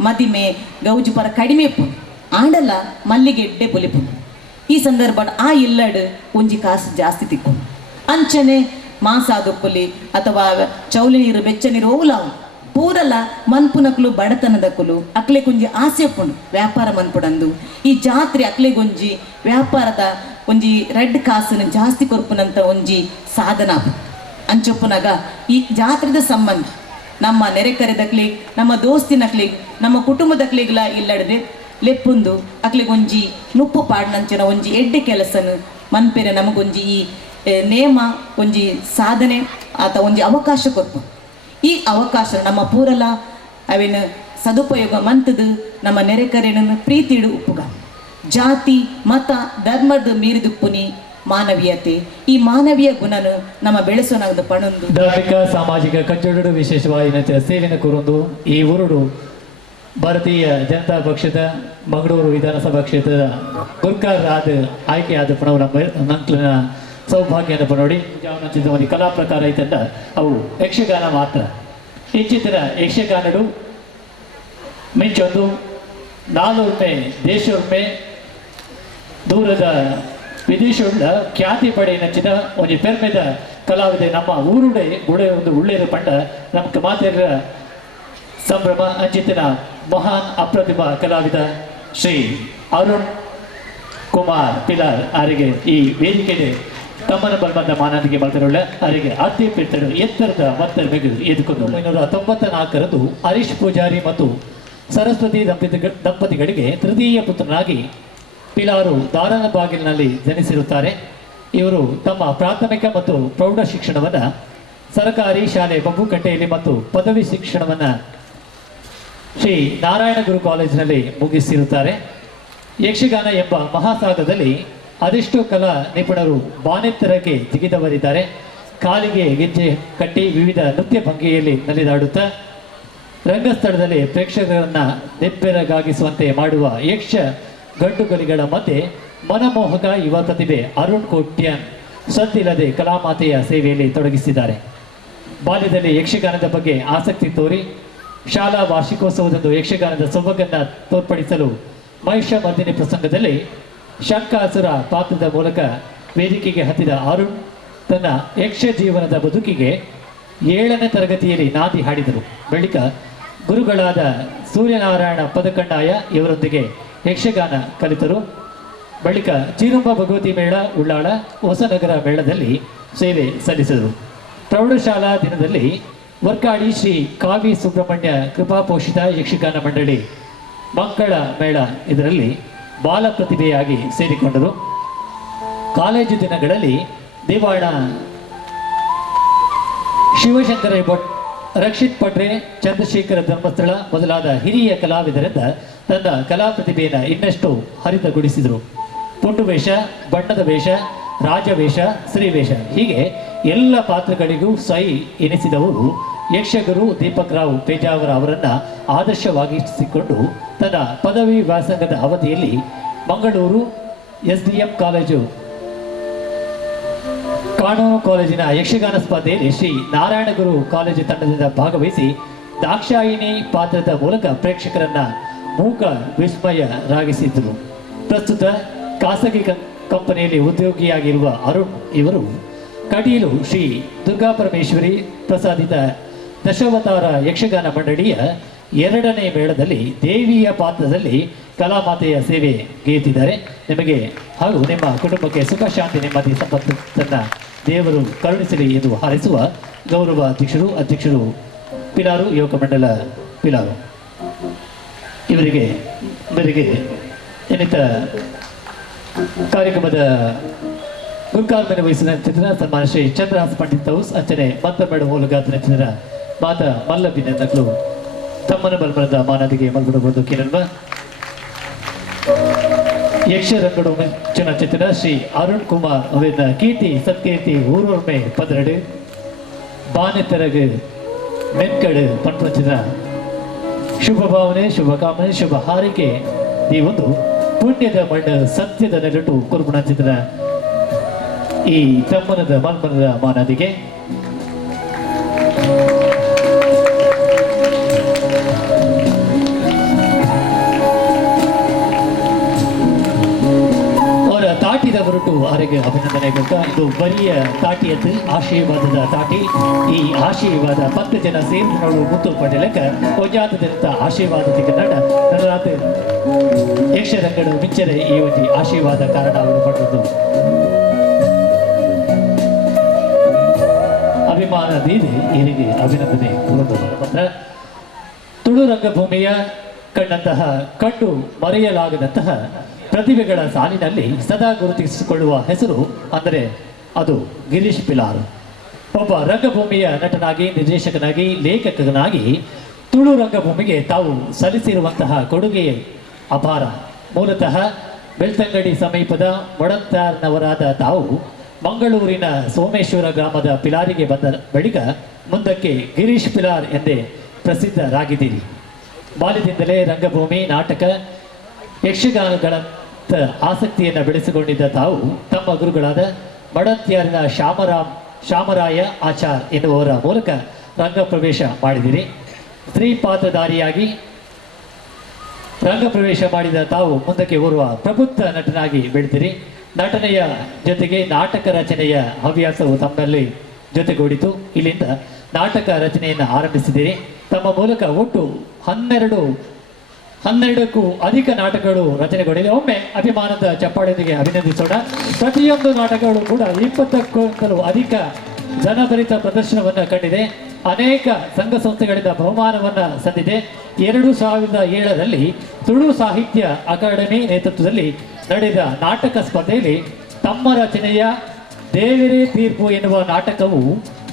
ಮದಿಮೆ ಗೌಜು ಪರ ಕಡಿಮೆ ಇಪ್ಪುಂಡು. ಆಂಡಲ್ಲ ಮಲ್ಲಿಗೆ ಎಡ್ಡೆ ಬೊಲಿಪುಂಡು. ಈ ಸಂದರ್ಭ ಆ ಇಲ್ಲಡು ಒಂಜಿ ಕಾಸು ಜಾಸ್ತಿ ತಿಕ್ಕೊಂಡು ಅಂಚನೆ ಮಾಸ ಆದೊಪ್ಪುಲಿ ಅಥವಾ ಚೌಲಿ ನೀರು ಬೆಚ್ಚ ನೀರು ಹೋಗ್ಲಾವು ಪೂರಲ ಮನ್ಪುನಕ್ಲು ಬಡತನದಕ್ಕಲು ಅಕ್ಲೆಗೊಂಜಿ ಆಸೆ ಉಪ್ಪುಂಡು ವ್ಯಾಪಾರ ಮನ್ಪುಡಂದು. ಈ ಜಾತ್ರೆ ಅಕ್ಲೆಗೊಂಜಿ ವ್ಯಾಪಾರದ ಒಂಜಿ ರೆಡ್ ಕಾಸನ್ನು ಜಾಸ್ತಿ ಕೊರ್ಪುನಂತ ಒಂಜಿ ಸಾಧನ ಅಂಚೊಪ್ಪುನಾಗ ಈ ಜಾತ್ರೆದ ಸಂಬಂಧ ನಮ್ಮ ನೆರೆಕರೆದಕ್ಲಿಗ್ ನಮ್ಮ ದೋಸ್ತಿನಕ್ಲಿಗ್ ನಮ್ಮ ಕುಟುಂಬದಕ್ಲಿಗ್ಲ ಇಲ್ಲಡದೆ ಲೆಪ್ಪುಂದು ಅಕ್ಲಿಗೊಂಜಿ ನುಪ್ಪು ಪಾಡ್ನಂಚಿನ ಒಂಜಿ ಎಡ್ಡೆ ಕೆಲಸನು ಮನ್ಪೆರೆ ನಮಗೊಂಜಿ ಈ ನೇಮ ಒಂಜಿ ಸಾಧನೆ ಅಥವಾ ಒಂಜಿ ಅವಕಾಶ ಕೊಟ್ಟು ಈ ಅವಕಾಶ ನಮ್ಮ ಪೂರಲ ಅವೇನು ಸದುಪಯೋಗ ಮಂತದು ನಮ್ಮ ನೆರೆಕರೆಯನ್ನು ಪ್ರೀತಿಡು ಉಪ್ಪುಗ ಜಾತಿ ಮತ ಧರ್ಮದ ಮೀರಿದುಪ್ಪುನಿ ಮಾನವೀಯತೆ ಈ ಮಾನವೀಯ ಗುಣನು ನಮ್ಮ ಬೆಳೆಸೋನಾಗದ ಪಣೊಂದು ಧಾರ್ಮಿಕ ಸಾಮಾಜಿಕ ಕಚ್ಚೋಡು ವಿಶೇಷವಾಗಿ ಸೇವೆನ ಕೂರೊಂದು ಈ ಊರುಡು ಭಾರತೀಯ ಜನತಾ ಪಕ್ಷದ ಮಂಗಳೂರು ವಿಧಾನಸಭಾ ಕ್ಷೇತ್ರದ ಗುರ್ಕಾರಾದ ಆಯ್ಕೆಯಾದ ಪಣವು ನಂಕಲಿನ ಸೌಭಾಗ್ಯನ ಪನೋಡಿ ಜಾವನಂಚಿದ ಒಂದು ಕಲಾ ಪ್ರಕಾರ ಐತಂದ ಅವು ಯಕ್ಷಗಾನ ಮಾತ್ರ. ಇಚ್ಚಿತರ ಯಕ್ಷಗಾನಡು ಮಿಂಚೊಂದು ನಾಲ್ವೊಮ್ಮೆ ದೇಶೊಮ್ಮೆ ದೂರದ ವಿದೇಶವುಳ್ಳ ಖ್ಯಾತಿ ಪಡೆ ನಚ್ಚಿದ ಒಂದು ಪೆರ್ಮೆದ ಕಲಾವಿದೆ ನಮ್ಮ ಊರುಡೆ ಗುಡೆ ಒಂದು ಉಳ್ಳೇರು ಪಂಡ ನಮ್ಗೆ ಮಾತಿರ ಸಂಭ್ರಮ ಅಂಚಿತಿನ ಮಹಾನ್ ಅಪ್ರತಿಮ ಕಲಾವಿದ ಶ್ರೀ ಅರುಣ್ ಕುಮಾರ್ ಪಿಲಾರ್ ಅವರಿಗೆ ಈ ವೇದಿಕೆಗೆ ತಮ್ಮನ ಬಂದ ಮಾನನಿಗೆ ಮಾತನಾಡಲ ಅವರಿಗೆ ಆದ್ಯ ಪೀರ್ತರು ಎತ್ತರದ ಮತ್ತರ ಮೆಗು ಎದುಕೊಂಡು 1994ರಂದು ಹರೀಶ್ ಪೂಜಾರಿ ಮತ್ತು ಸರಸ್ವತಿ ದಂಪತಿಗಳಿಗೆ ತೃತೀಯ ಪುತ್ರನಾಗಿ ಪಿಲಾರು ದಾರನಬಾಗಿಲಿನಲ್ಲಿ ಜನಿಸಿರುತ್ತಾರೆ. ಇವರು ತಮ್ಮ ಪ್ರಾಥಮಿಕ ಮತ್ತು ಪ್ರೌಢ ಶಿಕ್ಷಣವನ್ನು ಸರ್ಕಾರಿ ಶಾಲೆ ಬಬ್ಬುಕಟ್ಟೆಯಲ್ಲಿ ಮತ್ತು ಪದವಿ ಶಿಕ್ಷಣವನ್ನು ಶ್ರೀ ನಾರಾಯಣ ಗುರು ಕಾಲೇಜಿನಲ್ಲಿ ಮುಗಿಸಿರುತ್ತಾರೆ. ಯಕ್ಷಗಾನ ಎಂಬ ಮಹಾಸಾಗರದಲ್ಲಿ ಅದೆಷ್ಟೋ ಕಲಾ ನಿಪುಣರು ಬಾನೆತ್ತರಕ್ಕೆ ಜಿಗಿದವರಿದ್ದಾರೆ. ಕಾಲಿಗೆ ಗೆಜ್ಜೆ ಕಟ್ಟಿ ವಿವಿಧ ನೃತ್ಯ ಭಂಗಿಯಲ್ಲಿ ನಲಿದಾಡುತ್ತಾ ರಂಗಸ್ಥಳದಲ್ಲಿ ಪ್ರೇಕ್ಷಕರನ್ನು ನೆಬ್ಬೆರಗಾಗಿಸುವಂತೆ ಮಾಡುವ ಯಕ್ಷ ಗಂಡುಗಲಿಗಳ ಮಧ್ಯೆ ಮನಮೋಹಕ ಯುವ ಪ್ರತಿಭೆ ಅರುಣ್ ಕೋಟ್ಯಾನ್ ಸದ್ದಿಲ್ಲದೆ ಕಲಾಮಾತೆಯ ಸೇವೆಯಲ್ಲಿ ತೊಡಗಿಸಿದ್ದಾರೆ. ಬಾಲ್ಯದಲ್ಲಿ ಯಕ್ಷಗಾನದ ಬಗ್ಗೆ ಆಸಕ್ತಿ ತೋರಿ ಶಾಲಾ ವಾರ್ಷಿಕೋತ್ಸವದಂದು ಯಕ್ಷಗಾನದ ಸೊಬಗನ್ನು ತೋರ್ಪಡಿಸಲು ಮಹಿಷಮರ್ದಿನಿ ಪ್ರಸಂಗದಲ್ಲಿ ಶಂಕಾಸುರ ಪಾತ್ರದ ಮೂಲಕ ವೇದಿಕೆಗೆ ಹತ್ತಿದ ಅರುಣ್ ತನ್ನ ಯಕ್ಷ ಜೀವನದ ಬದುಕಿಗೆ 7ನೇ ತರಗತಿಯಲ್ಲಿ ನಾದಿ ಹಾಡಿದರು. ಬಳಿಕ ಗುರುಗಳಾದ ಸೂರ್ಯನಾರಾಯಣ ಪದಕಂಡಾಯ ಇವರೊಂದಿಗೆ ಯಕ್ಷಗಾನ ಕಲಿತರು. ಬಳಿಕ ಚೀರುಂಬ ಭಗವತಿ ಮೇಳ ಉಳ್ಳಾಳ ಹೊಸನಗರ ಮೇಳದಲ್ಲಿ ಸೇವೆ ಸಲ್ಲಿಸಿದರು. ಪ್ರೌಢಶಾಲಾ ದಿನದಲ್ಲಿ ವರ್ಕಾಡಿ ಶ್ರೀ ಕಾವಿ ಸುಬ್ರಹ್ಮಣ್ಯ ಕೃಪಾಪೋಷಿತ ಯಕ್ಷಗಾನ ಮಂಡಳಿ ಮಕ್ಕಳ ಮೇಳ ಇದರಲ್ಲಿ ಬಾಲ ಪ್ರತಿಭೆಯಾಗಿ ಸೇರಿಕೊಂಡರು. ಕಾಲೇಜು ದಿನಗಳಲ್ಲಿ ದಿವಾಣ ಶಿವಶಂಕರ ಭಟ್, ರಕ್ಷಿತ್ ಪಟ್ರೆ, ಚಂದ್ರಶೇಖರ ಧರ್ಮಸ್ಥಳ ಮೊದಲಾದ ಹಿರಿಯ ಕಲಾವಿದರಿಂದ ತನ್ನ ಕಲಾ ಪ್ರತಿಭೆಯನ್ನು ಇನ್ನಷ್ಟು ಹರಿತಗೊಳಿಸಿದರು. ಪುಂಡು ವೇಷ, ಬಣ್ಣದ ವೇಷ, ರಾಜವೇಷ, ಸ್ತ್ರೀವೇಷ ಹೀಗೆ ಎಲ್ಲ ಪಾತ್ರಗಳಿಗೂ ಸೈ ಎನಿಸಿದವರು ಯಕ್ಷಗುರು ದೀಪಕ್ ರಾವ್ ಪೇಜಾವರ ಅವರನ್ನು ಆದರ್ಶವಾಗಿಸಿಕೊಂಡು ತನ್ನ ಪದವಿ ವ್ಯಾಸಂಗದ ಅವಧಿಯಲ್ಲಿ ಮಂಗಳೂರು SDM ಕಾಲೇಜು ಕಾನೂನು ಕಾಲೇಜಿನ ಯಕ್ಷಗಾನ ಸ್ಪರ್ಧೆಯಲ್ಲಿ ಶ್ರೀ ನಾರಾಯಣಗುರು ಕಾಲೇಜು ತಂಡದಿಂದ ಭಾಗವಹಿಸಿ ದಾಕ್ಷಾಯಿಣಿ ಪಾತ್ರದ ಮೂಲಕ ಪ್ರೇಕ್ಷಕರನ್ನ ಮೂಕ ವಿಸ್ಮಯರಾಗಿಸಿದ್ರು. ಪ್ರಸ್ತುತ ಖಾಸಗಿ ಕಂಪನಿಯಲ್ಲಿ ಉದ್ಯೋಗಿಯಾಗಿರುವ ಅರುಣ್ ಇವರು ಕಟೀಲು ಶ್ರೀ ದುರ್ಗಾಪರಮೇಶ್ವರಿ ಪ್ರಸಾದಿತ ದಶಾವತಾರ ಯಕ್ಷಗಾನ ಮಂಡಳಿಯ 2ನೇ ಮೇಳದಲ್ಲಿ ದೇವಿಯ ಪಾತ್ರದಲ್ಲಿ ಕಲಾಮಾತೆಯ ಸೇವೆ ಗೈಯುತ್ತಿದ್ದಾರೆ. ನಿಮಗೆ ಹಾಗೂ ನಿಮ್ಮ ಕುಟುಂಬಕ್ಕೆ ಸುಖ ಶಾಂತಿ ನೆಮ್ಮದಿ ಸಂಪತ್ತನ್ನು ದೇವರು ಕರುಣಿಸಲಿ ಎಂದು ಹಾರೈಸುವ ಗೌರವ ಅಧ್ಯಕ್ಷರು ಪಿಲಾರು ಯುವಕ ಮಂಡಲ ಪಿಲಾರು ಇವರಿಗೆ ಇನ್ನಿತ ಕಾರ್ಯಕ್ರಮದ ಗುರುಕಾರ್ಮನೆ ವಹಿಸಿದ ಚಿತ್ರ ಸನ್ಮಾನ ಶ್ರೀ ಚಂದ್ರಹಾಸ್ ಪಂಡಿತ್ ಹೌಸ್ ಅಂಚನೆ ಮಂತ್ರಮೇಡ ಮೂಲಕ ಚಿತ್ರ ಮಾತ ಮಲ್ಲಬಿನ ನಗಲು ತಮ್ಮನ ಬಲ್ಬರದ ಮಾನದಿಗೆ ಮಲ್ಬಿಡಬಹುದು ಕಿರಣ್ವ ಯಕ್ಷರಂಗಡು ಚಲನಚಿತ್ರ ಶ್ರೀ ಅರುಣ್ ಕುಮಾರ್ ಅವರ ಕೀರ್ತಿ ಸತ್ಕೀರ್ತಿ ಊರೂರ್ಮೆ ಪದರಡು ಬಾನೆತರಗು ಮೆನ್ಕಡು ಪಂಚಿನ ಶುಭ ಭಾವನೆ ಶುಭ ಕಾಮನೆ ಶುಭ ಹಾರೈಕೆ ಈ ಒಂದು ಪುಣ್ಯದ ಮಣ್ಣು ಸತ್ಯದ ನೆರಟು ಕುರುಬುಣ ಚಿತ್ರ ಈ ತಮ್ಮನದ ಮಲ್ಮನದ ಮಾನದಿಗೆ ಅವರ ತಾಟಿದ ಹೊರಟು ಅವರಿಗೆ ಅಭಿನಂದನೆ ಬೇಕಾ. ಇದು ಬರಿಯ ತಾಟಿಯದ್ದು ಆಶೀರ್ವಾದದ ತಾಟಿ. ಈ ಆಶೀರ್ವಾದ 10 ಜನ ಸೇರಿನವರು ಮುತ್ತು ಪಡೆಯಲಕ್ಕ ಒಜಾತದಂತ ಆಶೀರ್ವಾದ ಕನ್ನಡ ನನ್ನರಾತ ಯಕ್ಷರಂಗಡು ಮಿಂಚರೆ ಈ ಒಂದು ಆಶೀರ್ವಾದ ಕಾರಣ ಅವರು ಪಡೆದು ಅಭಿಮಾನ ದೀದಿ ಇವರಿಗೆ ಅಭಿನಂದನೆ ಮಾತ್ರ. ತುಳು ರಂಗಭೂಮಿಯ ಕಂಡಂತಹ ಕಂಡು ಮರೆಯಲಾಗದಂತಹ ಪ್ರತಿಭೆಗಳ ಸಾಲಿನಲ್ಲಿ ಸದಾ ಗುರುತಿಸಿಕೊಳ್ಳುವ ಹೆಸರು ಅಂದರೆ ಅದು ಗಿರೀಶ್ ಪಿಲಾರ್. ಒಬ್ಬ ರಂಗಭೂಮಿಯ ನಟನಾಗಿ ನಿರ್ದೇಶಕನಾಗಿ ಲೇಖಕನಾಗಿ ತುಳು ರಂಗಭೂಮಿಗೆ ತಾವು ಸಲ್ಲಿಸಿರುವಂತಹ ಕೊಡುಗೆ ಅಪಾರ. ಮೂಲತಃ ಬೆಳ್ತಂಗಡಿ ಸಮೀಪದ ಮೊಡಂತಾರ್ನವರಾದ ತಾವು ಮಂಗಳೂರಿನ ಸೋಮೇಶ್ವರ ಗ್ರಾಮದ ಪಿಲಾರಿಗೆ ಬಂದ ಬಳಿಕ ಮುಂದಕ್ಕೆ ಗಿರೀಶ್ ಪಿಲಾರ್ ಎಂದೇ ಪ್ರಸಿದ್ಧರಾಗಿದ್ದೀರಿ. ಬಾಲ್ಯದಿಂದಲೇ ರಂಗಭೂಮಿ ನಾಟಕ ಯಕ್ಷಗಾನಗಳಂತ ಆಸಕ್ತಿಯನ್ನು ಬೆಳೆಸಿಕೊಂಡಿದ್ದ ತಾವು ತಮ್ಮ ಗುರುಗಳಾದ ಮಡಂತ್ಯಾರಿನ ಶಾಮರಾಯ ಆಚಾರ್ ಎನ್ನುವವರ ಮೂಲಕ ರಂಗ ಪ್ರವೇಶ ಮಾಡಿದಿರಿ. ಸ್ತ್ರೀ ಪಾತ್ರಧಾರಿಯಾಗಿ ರಂಗ ಪ್ರವೇಶ ಮಾಡಿದ ತಾವು ಮುಂದಕ್ಕೆ ಓರ್ವ ಪ್ರಬುದ್ಧ ನಟನಾಗಿ ಬೆಳೆದಿರಿ. ನಟನೆಯ ಜೊತೆಗೆ ನಾಟಕ ರಚನೆಯ ಹವ್ಯಾಸವು ತಮ್ಮಲ್ಲಿ ಜೊತೆಗೂಡಿತು. ಇಲ್ಲಿಂದ ನಾಟಕ ರಚನೆಯನ್ನು ಆರಂಭಿಸಿದಿರಿ. ತಮ್ಮ ಮೂಲಕ ಒಟ್ಟು 12ಕ್ಕೂ ಅಧಿಕ ನಾಟಕಗಳು ರಚನೆಗೊಂಡಿದೆ. ಒಮ್ಮೆ ಅಭಿಮಾನದ ಚಪ್ಪಾಳೆಯೊಂದಿಗೆ ಅಭಿನಂದಿಸೋಣ. ಪ್ರತಿಯೊಂದು ನಾಟಕಗಳು ಕೂಡ 20ಕ್ಕೂ ಅಧಿಕ ಜನಭರಿತ ಪ್ರದರ್ಶನವನ್ನು ಕಂಡಿದೆ. ಅನೇಕ ಸಂಘ ಸಂಸ್ಥೆಗಳಿಂದ ಬಹುಮಾನವನ್ನು ಸಂದಿದೆ. 2007ರಲ್ಲಿ ತುಳು ಸಾಹಿತ್ಯ ಅಕಾಡೆಮಿ ನೇತೃತ್ವದಲ್ಲಿ ನಡೆದ ನಾಟಕ ಸ್ಪರ್ಧೆಯಲ್ಲಿ ತಮ್ಮ ರಚನೆಯ ದೇವರೇ ತೀರ್ಪು ಎನ್ನುವ ನಾಟಕವು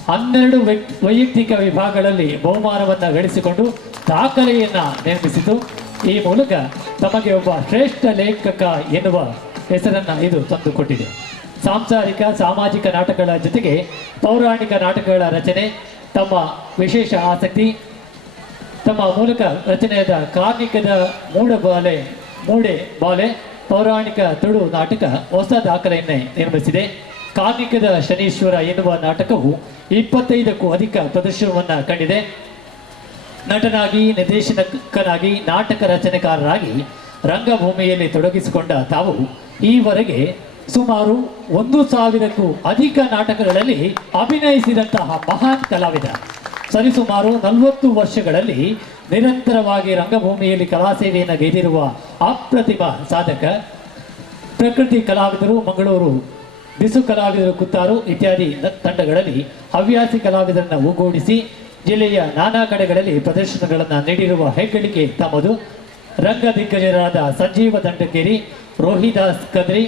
12 ವೈಯಕ್ತಿಕ ವಿಭಾಗಗಳಲ್ಲಿ ಬಹುಮಾನವನ್ನು ಗಳಿಸಿಕೊಂಡು ದಾಖಲೆಯನ್ನು ನಿರ್ಮಿಸಿತು. ಈ ಮೂಲಕ ತಮಗೆ ಒಬ್ಬ ಶ್ರೇಷ್ಠ ಲೇಖಕ ಎನ್ನುವ ಹೆಸರನ್ನು ಇದು ತಂದುಕೊಟ್ಟಿದೆ. ಸಾಂಸಾರಿಕ ಸಾಮಾಜಿಕ ನಾಟಕಗಳ ಜೊತೆಗೆ ಪೌರಾಣಿಕ ನಾಟಕಗಳ ರಚನೆ ತಮ್ಮ ವಿಶೇಷ ಆಸಕ್ತಿ. ತಮ್ಮ ಮೂಲಕ ರಚನೆಯಾದ ಕಾರ್ಣಿಕದ ಮೂಡೆ ಬಾಲೆ ಪೌರಾಣಿಕ ತುಳು ನಾಟಕ ಹೊಸ ದಾಖಲೆಯನ್ನೇ ನಿರ್ಮಿಸಿದೆ. ಕಾರ್ಣಿಕದ ಶನೀಶ್ವರ ಎನ್ನುವ ನಾಟಕವು 25ಕ್ಕೂ ಅಧಿಕ ಪ್ರದರ್ಶನವನ್ನು ಕಂಡಿದೆ. ನಟನಾಗಿ ನಿರ್ದೇಶಕನಾಗಿ ನಾಟಕ ರಚನೆಕಾರರಾಗಿ ರಂಗಭೂಮಿಯಲ್ಲಿ ತೊಡಗಿಸಿಕೊಂಡ ತಾವು ಈವರೆಗೆ ಸುಮಾರು 1000ಕ್ಕೂ ಅಧಿಕ ನಾಟಕಗಳಲ್ಲಿ ಅಭಿನಯಿಸಿದಂತಹ ಮಹಾನ್ ಕಲಾವಿದ. ಸರಿಸುಮಾರು 40 ವರ್ಷಗಳಲ್ಲಿ ನಿರಂತರವಾಗಿ ರಂಗಭೂಮಿಯಲ್ಲಿ ಕಲಾ ಸೇವೆಯನ್ನು ಗೈದಿರುವ ಅಪ್ರತಿಮ ಸಾಧಕ. ಪ್ರಕೃತಿ ಕಲಾವಿದರು ಮಂಗಳೂರು, ಬಿಸು ಕಲಾವಿದರು ಕುತ್ತಾರು ಇತ್ಯಾದಿ ತಂಡಗಳಲ್ಲಿ ಹವ್ಯಾಸಿ ಕಲಾವಿದರನ್ನು ಒಗ್ಗೂಡಿಸಿ ಜಿಲ್ಲೆಯ ನಾನಾ ಕಡೆಗಳಲ್ಲಿ ಪ್ರದರ್ಶನಗಳನ್ನು ನೀಡಿರುವ ಹೆಗ್ಗಳಿಕೆ ತಮ್ಮದು. ರಂಗ ದಿಗ್ಗಜರಾದ ಸಂಜೀವ ದಂಡಕೇರಿ, ರೋಹಿದಾಸ್ ಕದ್ರಿ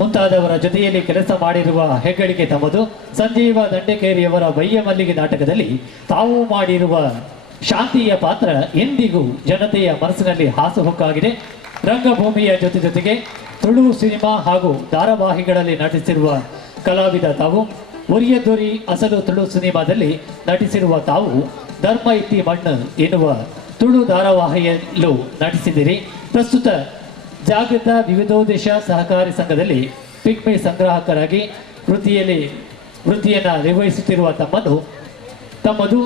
ಮುಂತಾದವರ ಜೊತೆಯಲ್ಲಿ ಕೆಲಸ ಮಾಡಿರುವ ಹೆಗ್ಗಳಿಕೆ ತಮ್ಮದು. ಸಂಜೀವ ದಂಡಕೇರಿಯವರ ಬಯ್ಯ ಮಲ್ಲಿಗೆ ನಾಟಕದಲ್ಲಿ ತಾವು ಮಾಡಿರುವ ಶಾಂತಿಯ ಪಾತ್ರ ಎಂದಿಗೂ ಜನತೆಯ ಮನಸ್ಸಿನಲ್ಲಿ ಹಾಸುಹೊಕ್ಕಾಗಿದೆ. ರಂಗಭೂಮಿಯ ಜೊತೆಗೆ ತುಳು ಸಿನಿಮಾ ಹಾಗೂ ಧಾರಾವಾಹಿಗಳಲ್ಲಿ ನಟಿಸಿರುವ ಕಲಾವಿದ ತಾವು. ಉರಿಯದೊರಿ ಅಸಲು ತುಳು ಸಿನಿಮಾದಲ್ಲಿ ನಟಿಸಿರುವ ತಾವು ಧರ್ಮ ಇತ್ತಿ ಮಣ್ಣು ಎನ್ನುವ ತುಳು ಧಾರಾವಾಹಿಯಲ್ಲೂ ನಟಿಸಿದಿರಿ. ಪ್ರಸ್ತುತ ಜಾಗೃತ ವಿವಿಧೋದ್ದೇಶ ಸಹಕಾರಿ ಸಂಘದಲ್ಲಿ ಪಿಗ್ಮಿ ಸಂಗ್ರಾಹಕರಾಗಿ ವೃತ್ತಿಯನ್ನು ನಿರ್ವಹಿಸುತ್ತಿರುವ ತಮ್ಮದು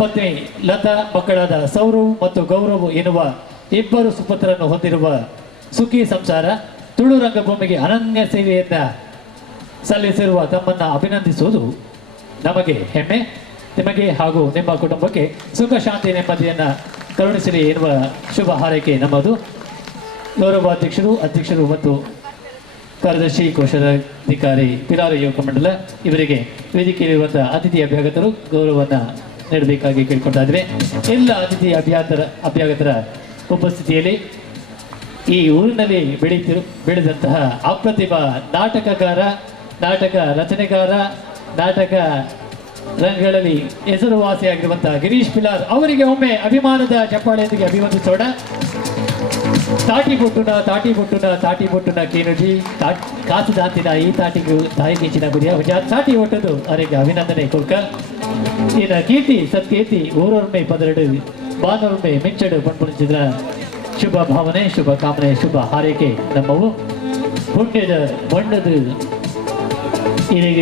ಪತ್ನಿ ಲತಾ, ಮಕ್ಕಳಾದ ಸೌರವ್ ಮತ್ತು ಗೌರವ್ ಎನ್ನುವ ಇಬ್ಬರು ಸುಪುತ್ರರನ್ನು ಹೊಂದಿರುವ ಸುಖಿ ಸಂಸಾರ, ತುಳು ರಂಗಭೂಮಿಗೆ ಅನನ್ಯ ಸೇವೆಯನ್ನ ಸಲ್ಲಿಸಿರುವ ತಮ್ಮನ್ನ ಅಭಿನಂದಿಸುವುದು ನಮಗೆ ಹೆಮ್ಮೆ. ನಿಮಗೆ ಹಾಗೂ ನಿಮ್ಮ ಕುಟುಂಬಕ್ಕೆ ಸುಖ ಶಾಂತಿ ನೆಮ್ಮದಿಯನ್ನ ಕರುಣಿಸಲಿ ಎನ್ನುವ ಶುಭ ಹಾರೈಕೆ ನಮ್ಮದು. ಗೌರವ ಅಧ್ಯಕ್ಷರು ಮತ್ತು ಕಾರ್ಯದರ್ಶಿ ಕೋಶಾಧಿಕಾರಿ ಪಿಲಾರ ಯುವಕ ಮಂಡಲ ಇವರಿಗೆ ವೇದಿಕೆಯಲ್ಲಿರುವಂತಹ ಅತಿಥಿ ಅಭ್ಯಾಗತರು ಗೌರವವನ್ನು ನೀಡಬೇಕಾಗಿ ಕೇಳಿಕೊಳ್ತಾ ಇದ್ದೇವೆ. ಎಲ್ಲ ಅತಿಥಿ ಅಭ್ಯಾಗತರ ಉಪಸ್ಥಿತಿಯಲ್ಲಿ ಈ ಊರಿನಲ್ಲಿ ಬೆಳೆದಂತಹ ಅಪ್ರತಿಭ ನಾಟಕಕಾರ, ನಾಟಕ ರಚನೆಗಾರ, ನಾಟಕ ರಂಗಗಳಲ್ಲಿ ಹೆಸರುವಾಸಿಯಾಗಿರುವಂತಹ ಗಿರೀಶ್ ಪಿಲಾರ್ ಅವರಿಗೆ ಒಮ್ಮೆ ಅಭಿಮಾನದ ಚಪ್ಪಾಳೆಯೊಂದಿಗೆ ಅಭಿವಂದಿಸೋಣ. ತಾಟಿ ಬೊಟ್ಟುನ ಕೇನುಜಿ ಕಾಸು ದಾಂತಿನ ಈ ತಾಟಿಗೂ ತಾಯಿಗಿಂಚಿನ ಗುರಿಯ ತಾಟಿ ಒಟ್ಟದು ಅವರಿಗೆ ಅಭಿನಂದನೆ ಕೊಡ್ಕ. ಇನ್ನ ಕೀರ್ತಿ ಸತ್ಕೀರ್ತಿ ಊರೊರ್ಮೆ ಪದರಡು ಬಾನೊರ್ಮೆ ಮಿಂಚಡು ಪಣ್ಪುಣಿಸಿದ್ರ ಶುಭ ಭಾವನೆ, ಶುಭ ಕಾಮನೆ, ಶುಭ ಹಾರೈಕೆ ನಮ್ಮವು. ಪುಣ್ಯದ ಬಣ್ಣದು ಇದೀಗ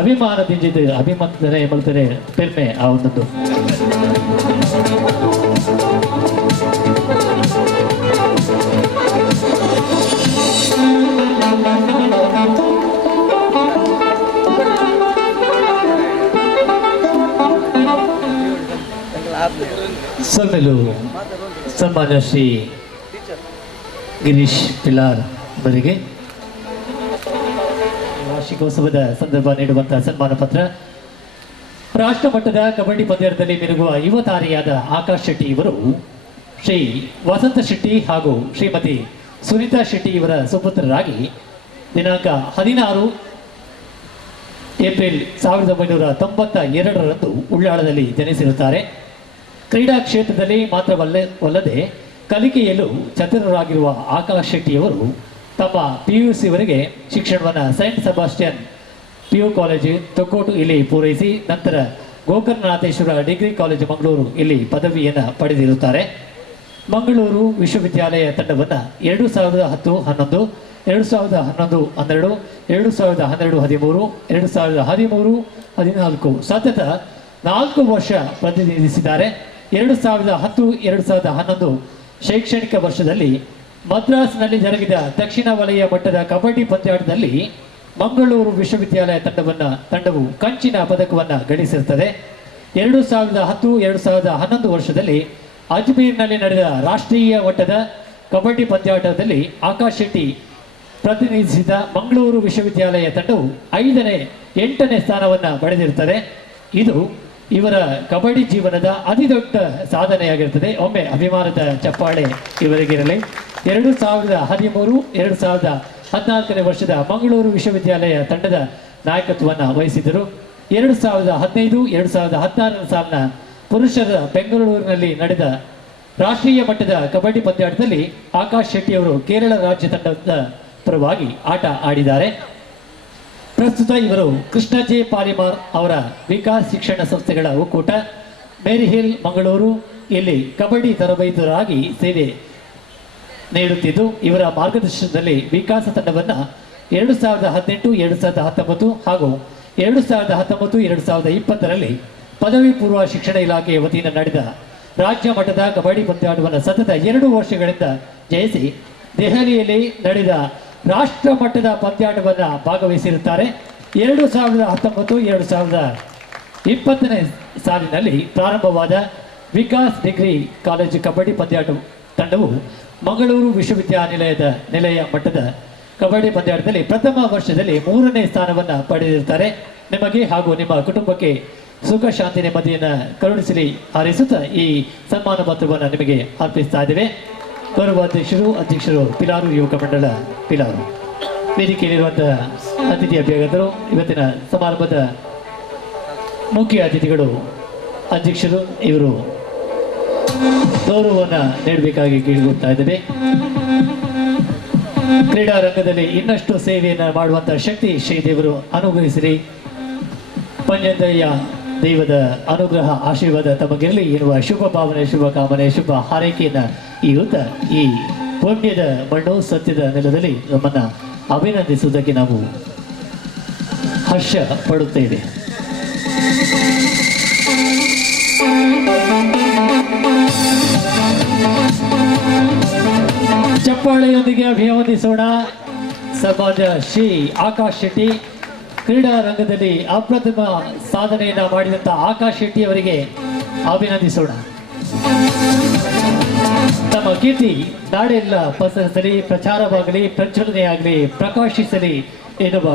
ಅಭಿಮಾನದಿಂದಿದ್ದು ಅಭಿಮಂತನೆ ಮಲ್ತನೆ ಪೆರ್ಮೆ ಆ ಒಂದೊಂದು. ಸೊಲ್ಮೆಲು ಸನ್ಮಾನ್ಯ ಶ್ರೀ ಗಿರೀಶ್ ಪಿಲಾರ್ ಅವರಿಗೆ ವಾರ್ಷಿಕೋತ್ಸವದ ಸಂದರ್ಭ ನೀಡುವಂತಹ ಸನ್ಮಾನ ಪತ್ರ. ರಾಷ್ಟ್ರ ಮಟ್ಟದ ಕಬಡ್ಡಿ ಪಂದ್ಯಾಟದಲ್ಲಿ ಮಿನುಗುವ ಯುವ ತಾರೆಯಾದ ಆಕಾಶ್ ಶೆಟ್ಟಿ ಇವರು ಶ್ರೀ ವಸಂತ ಶೆಟ್ಟಿ ಹಾಗೂ ಶ್ರೀಮತಿ ಸುನೀತಾ ಶೆಟ್ಟಿ ಇವರ ಸುಪುತ್ರರಾಗಿ ದಿನಾಂಕ 16 ಏಪ್ರಿಲ್ 1992ರಂದು ಉಳ್ಳಾಳದಲ್ಲಿ ಜನಿಸಿರುತ್ತಾರೆ. ಕ್ರೀಡಾ ಕ್ಷೇತ್ರದಲ್ಲಿ ಮಾತ್ರವಲ್ಲದೆ ಕಲಿಕೆಯಲ್ಲೂ ಚತುರರಾಗಿರುವ ಆಕಾಶ್ ಶೆಟ್ಟಿಯವರು ತಮ್ಮ PUCವರೆಗೆ ಶಿಕ್ಷಣವನ್ನು Saint Sebastian PU college Thokkottu ಇಲ್ಲಿ ಪೂರೈಸಿ ನಂತರ ಗೋಕರ್ಣನಾಥೇಶ್ವರ ಡಿಗ್ರಿ ಕಾಲೇಜು ಮಂಗಳೂರು ಇಲ್ಲಿ ಪದವಿಯನ್ನು ಪಡೆದಿರುತ್ತಾರೆ. ಮಂಗಳೂರು ವಿಶ್ವವಿದ್ಯಾಲಯ ತಂಡವನ್ನು 2010-11, 2011-12, 2012-13, 2013-14 ಸತತ 4 ವರ್ಷ ಪ್ರತಿನಿಧಿಸಿದ್ದಾರೆ. 2010-2011 ಶೈಕ್ಷಣಿಕ ವರ್ಷದಲ್ಲಿ ಮದ್ರಾಸ್ನಲ್ಲಿ ಜರುಗಿದ ದಕ್ಷಿಣ ವಲಯ ಮಟ್ಟದ ಕಬಡ್ಡಿ ಪಂದ್ಯಾಟದಲ್ಲಿ ಮಂಗಳೂರು ವಿಶ್ವವಿದ್ಯಾಲಯ ತಂಡವು ಕಂಚಿನ ಪದಕವನ್ನು ಗಳಿಸಿರುತ್ತದೆ. 2010-2011 ವರ್ಷದಲ್ಲಿ ಅಜ್ಮೀರ್ನಲ್ಲಿ ನಡೆದ ರಾಷ್ಟ್ರೀಯ ಮಟ್ಟದ ಕಬಡ್ಡಿ ಪಂದ್ಯಾಟದಲ್ಲಿ ಆಕಾಶ್ ಶೆಟ್ಟಿ ಪ್ರತಿನಿಧಿಸಿದ ಮಂಗಳೂರು ವಿಶ್ವವಿದ್ಯಾಲಯ ತಂಡವು 8ನೇ ಸ್ಥಾನವನ್ನು ಪಡೆದಿರುತ್ತದೆ. ಇದು ಇವರ ಕಬಡ್ಡಿ ಜೀವನದ ಅತಿ ದೊಡ್ಡ ಸಾಧನೆಯಾಗಿರುತ್ತದೆ. ಒಮ್ಮೆ ಅಭಿಮಾನದ ಚಪ್ಪಾಳೆ ಇವರಿಗಿರಲಿ. 2013-2014 ವರ್ಷದ ಮಂಗಳೂರು ವಿಶ್ವವಿದ್ಯಾಲಯ ತಂಡದ ನಾಯಕತ್ವವನ್ನು ವಹಿಸಿದರು. 2015-2016 ಸಾಲಿನ ಪುರುಷರ ಬೆಂಗಳೂರಿನಲ್ಲಿ ನಡೆದ ರಾಷ್ಟ್ರೀಯ ಮಟ್ಟದ ಕಬಡ್ಡಿ ಪಂದ್ಯಾಟದಲ್ಲಿ ಆಕಾಶ್ ಶೆಟ್ಟಿಯವರು ಕೇರಳ ರಾಜ್ಯ ತಂಡದ ಪರವಾಗಿ ಆಟ ಆಡಿದ್ದಾರೆ. ಪ್ರಸ್ತುತ ಇವರು ಕೃಷ್ಣ ಜೆ ಪಾಲಿಮಾರ್ ಅವರ ವಿಕಾಸ್ ಶಿಕ್ಷಣ ಸಂಸ್ಥೆಗಳ ಒಕ್ಕೂಟ ಮೇರಿ ಹಿಲ್ ಮಂಗಳೂರು ಇಲ್ಲಿ ಕಬಡ್ಡಿ ತರಬೇತುದಾರರಾಗಿ ಸೇವೆ ನೀಡುತ್ತಿದ್ದು ಇವರ ಮಾರ್ಗದರ್ಶನದಲ್ಲಿ ವಿಕಾಸ ತಂಡವನ್ನು 2018-2019 ಹಾಗೂ 2019-2020ರಲ್ಲಿ ಪದವಿ ಪೂರ್ವ ಶಿಕ್ಷಣ ಇಲಾಖೆಯ ವತಿಯಿಂದ ನಡೆದ ರಾಜ್ಯ ಮಟ್ಟದ ಕಬಡ್ಡಿ ಪಂದ್ಯಾಟವನ್ನು ಸತತ 2 ವರ್ಷಗಳಿಂದ ಜಯಿಸಿ ದೆಹಲಿಯಲ್ಲಿ ನಡೆದ ರಾಷ್ಟ್ರ ಮಟ್ಟದ ಪಂದ್ಯಾಟವನ್ನು ಭಾಗವಹಿಸಿರುತ್ತಾರೆ. 2019-2020 ಸಾಲಿನಲ್ಲಿ ಪ್ರಾರಂಭವಾದ ವಿಕಾಸ್ ಡಿಗ್ರಿ ಕಾಲೇಜು ಕಬಡ್ಡಿ ಪಂದ್ಯಾಟ ತಂಡವು ಮಂಗಳೂರು ವಿಶ್ವವಿದ್ಯಾನಿಲಯದ ನಿಲಯ ಮಟ್ಟದ ಕಬಡ್ಡಿ ಪಂದ್ಯಾಟದಲ್ಲಿ ಪ್ರಥಮ ವರ್ಷದಲ್ಲಿ 3ನೇ ಸ್ಥಾನವನ್ನು ಪಡೆದಿರುತ್ತಾರೆ. ನಿಮಗೆ ಹಾಗೂ ನಿಮ್ಮ ಕುಟುಂಬಕ್ಕೆ ಸುಖ ಶಾಂತಿ ನೆಮ್ಮದಿಯನ್ನು ಕರುಣಿಸಲಿ ಹಾರೈಸುತ್ತಾ ಈ ಸನ್ಮಾನ ಪತ್ರವನ್ನು ನಿಮಗೆ ಅರ್ಪಿಸ್ತಾ ಇದ್ದೇವೆ. ಗೌರವ ಅಧ್ಯಕ್ಷರು ಪಿಲಾರು ಯುವಕ ಮಂಡಲ ಪಿಲಾರು. ವೇದಿಕೆಯಲ್ಲಿರುವಂತಹ ಅತಿಥಿ ಅಭ್ಯಾಗತರು, ಇವತ್ತಿನ ಸಮಾರಂಭದ ಮುಖ್ಯ ಅತಿಥಿಗಳು ಅಧ್ಯಕ್ಷರು, ಇವರು ಗೌರವವನ್ನು ನೀಡಬೇಕಾಗಿ ಕೇಳಿಕೊಳ್ತಾ ಇದ್ದೇವೆ. ಕ್ರೀಡಾ ರಂಗದಲ್ಲಿ ಇನ್ನಷ್ಟು ಸೇವೆಯನ್ನು ಮಾಡುವಂತಹ ಶಕ್ತಿ ಶ್ರೀದೇವರು ಅನುಗ್ರಹಿಸಿರಿ. ಪಂಚದಯ್ಯ ದೈವದ ಅನುಗ್ರಹ ಆಶೀರ್ವಾದ ತಮಗಿರಲಿ ಎನ್ನುವ ಶುಭ ಭಾವನೆ, ಶುಭ ಕಾಮನೆ, ಶುಭ ಹಾರೈಕೆಯನ್ನು ಈ ಪುಣ್ಯದ ಮಣ್ಣು ಸತ್ಯದ ನೆಲದಲ್ಲಿ ನಮ್ಮನ್ನು ಅಭಿನಂದಿಸುವುದಕ್ಕೆ ನಾವು ಹರ್ಷ ಪಡುತ್ತೇವೆ. ಚಪ್ಪಾಳೆಯೊಂದಿಗೆ ಅಭಿವಂದಿಸೋಣ ಸಮಾಜ ಶ್ರೀ ಆಕಾಶ್ ಶೆಟ್ಟಿ. ಕ್ರೀಡಾ ರಂಗದಲ್ಲಿ ಅಪ್ರತಿಮ ಸಾಧನೆಯನ್ನು ಮಾಡಿದಂಥ ಆಕಾಶ್ ಶೆಟ್ಟಿ ಅವರಿಗೆ ಅಭಿನಂದಿಸೋಣ. ತಮ್ಮ ಕೀರ್ತಿ ನಾಡೆಲ್ಲ ಪಸರಿಸಲಿ, ಪ್ರಚಾರವಾಗಲಿ, ಪ್ರಜ್ವಲನೆಯಾಗಲಿ, ಪ್ರಕಾಶಿಸಲಿ ಎನ್ನುವ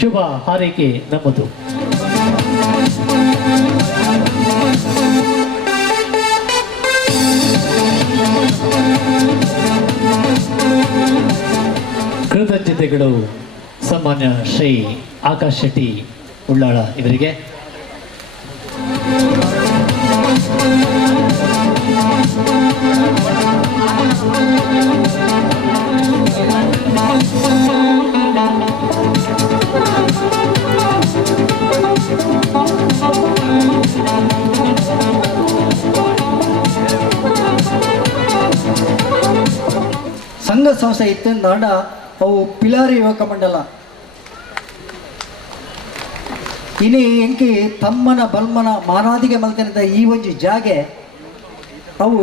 ಶುಭ ಹಾರೈಕೆ ನಮ್ಮದು. ಕೃತಜ್ಞತೆಗಳು ಸನ್ಮಾನ್ಯ ಶ್ರೀ ಆಕಾಶ್ ಶೆಟ್ಟಿ ಉಳ್ಳಾಳ ಇವರಿಗೆ. ಸಂಘ ಸಂಸ್ಥೆ ಇತ್ತಂದಾಂಡ ಅವು ಪಿಲಾರಿ ಯುವಕ ಮಂಡಲ ಇನಿ ಎಂಕಿ ತಮ್ಮನ ಬಲ್ಮನ ಮಾನಾದಿಗೆ ಮಲ್ತನದ ಈ ಒಂಜಿ ಜಾಗೆ ಅವು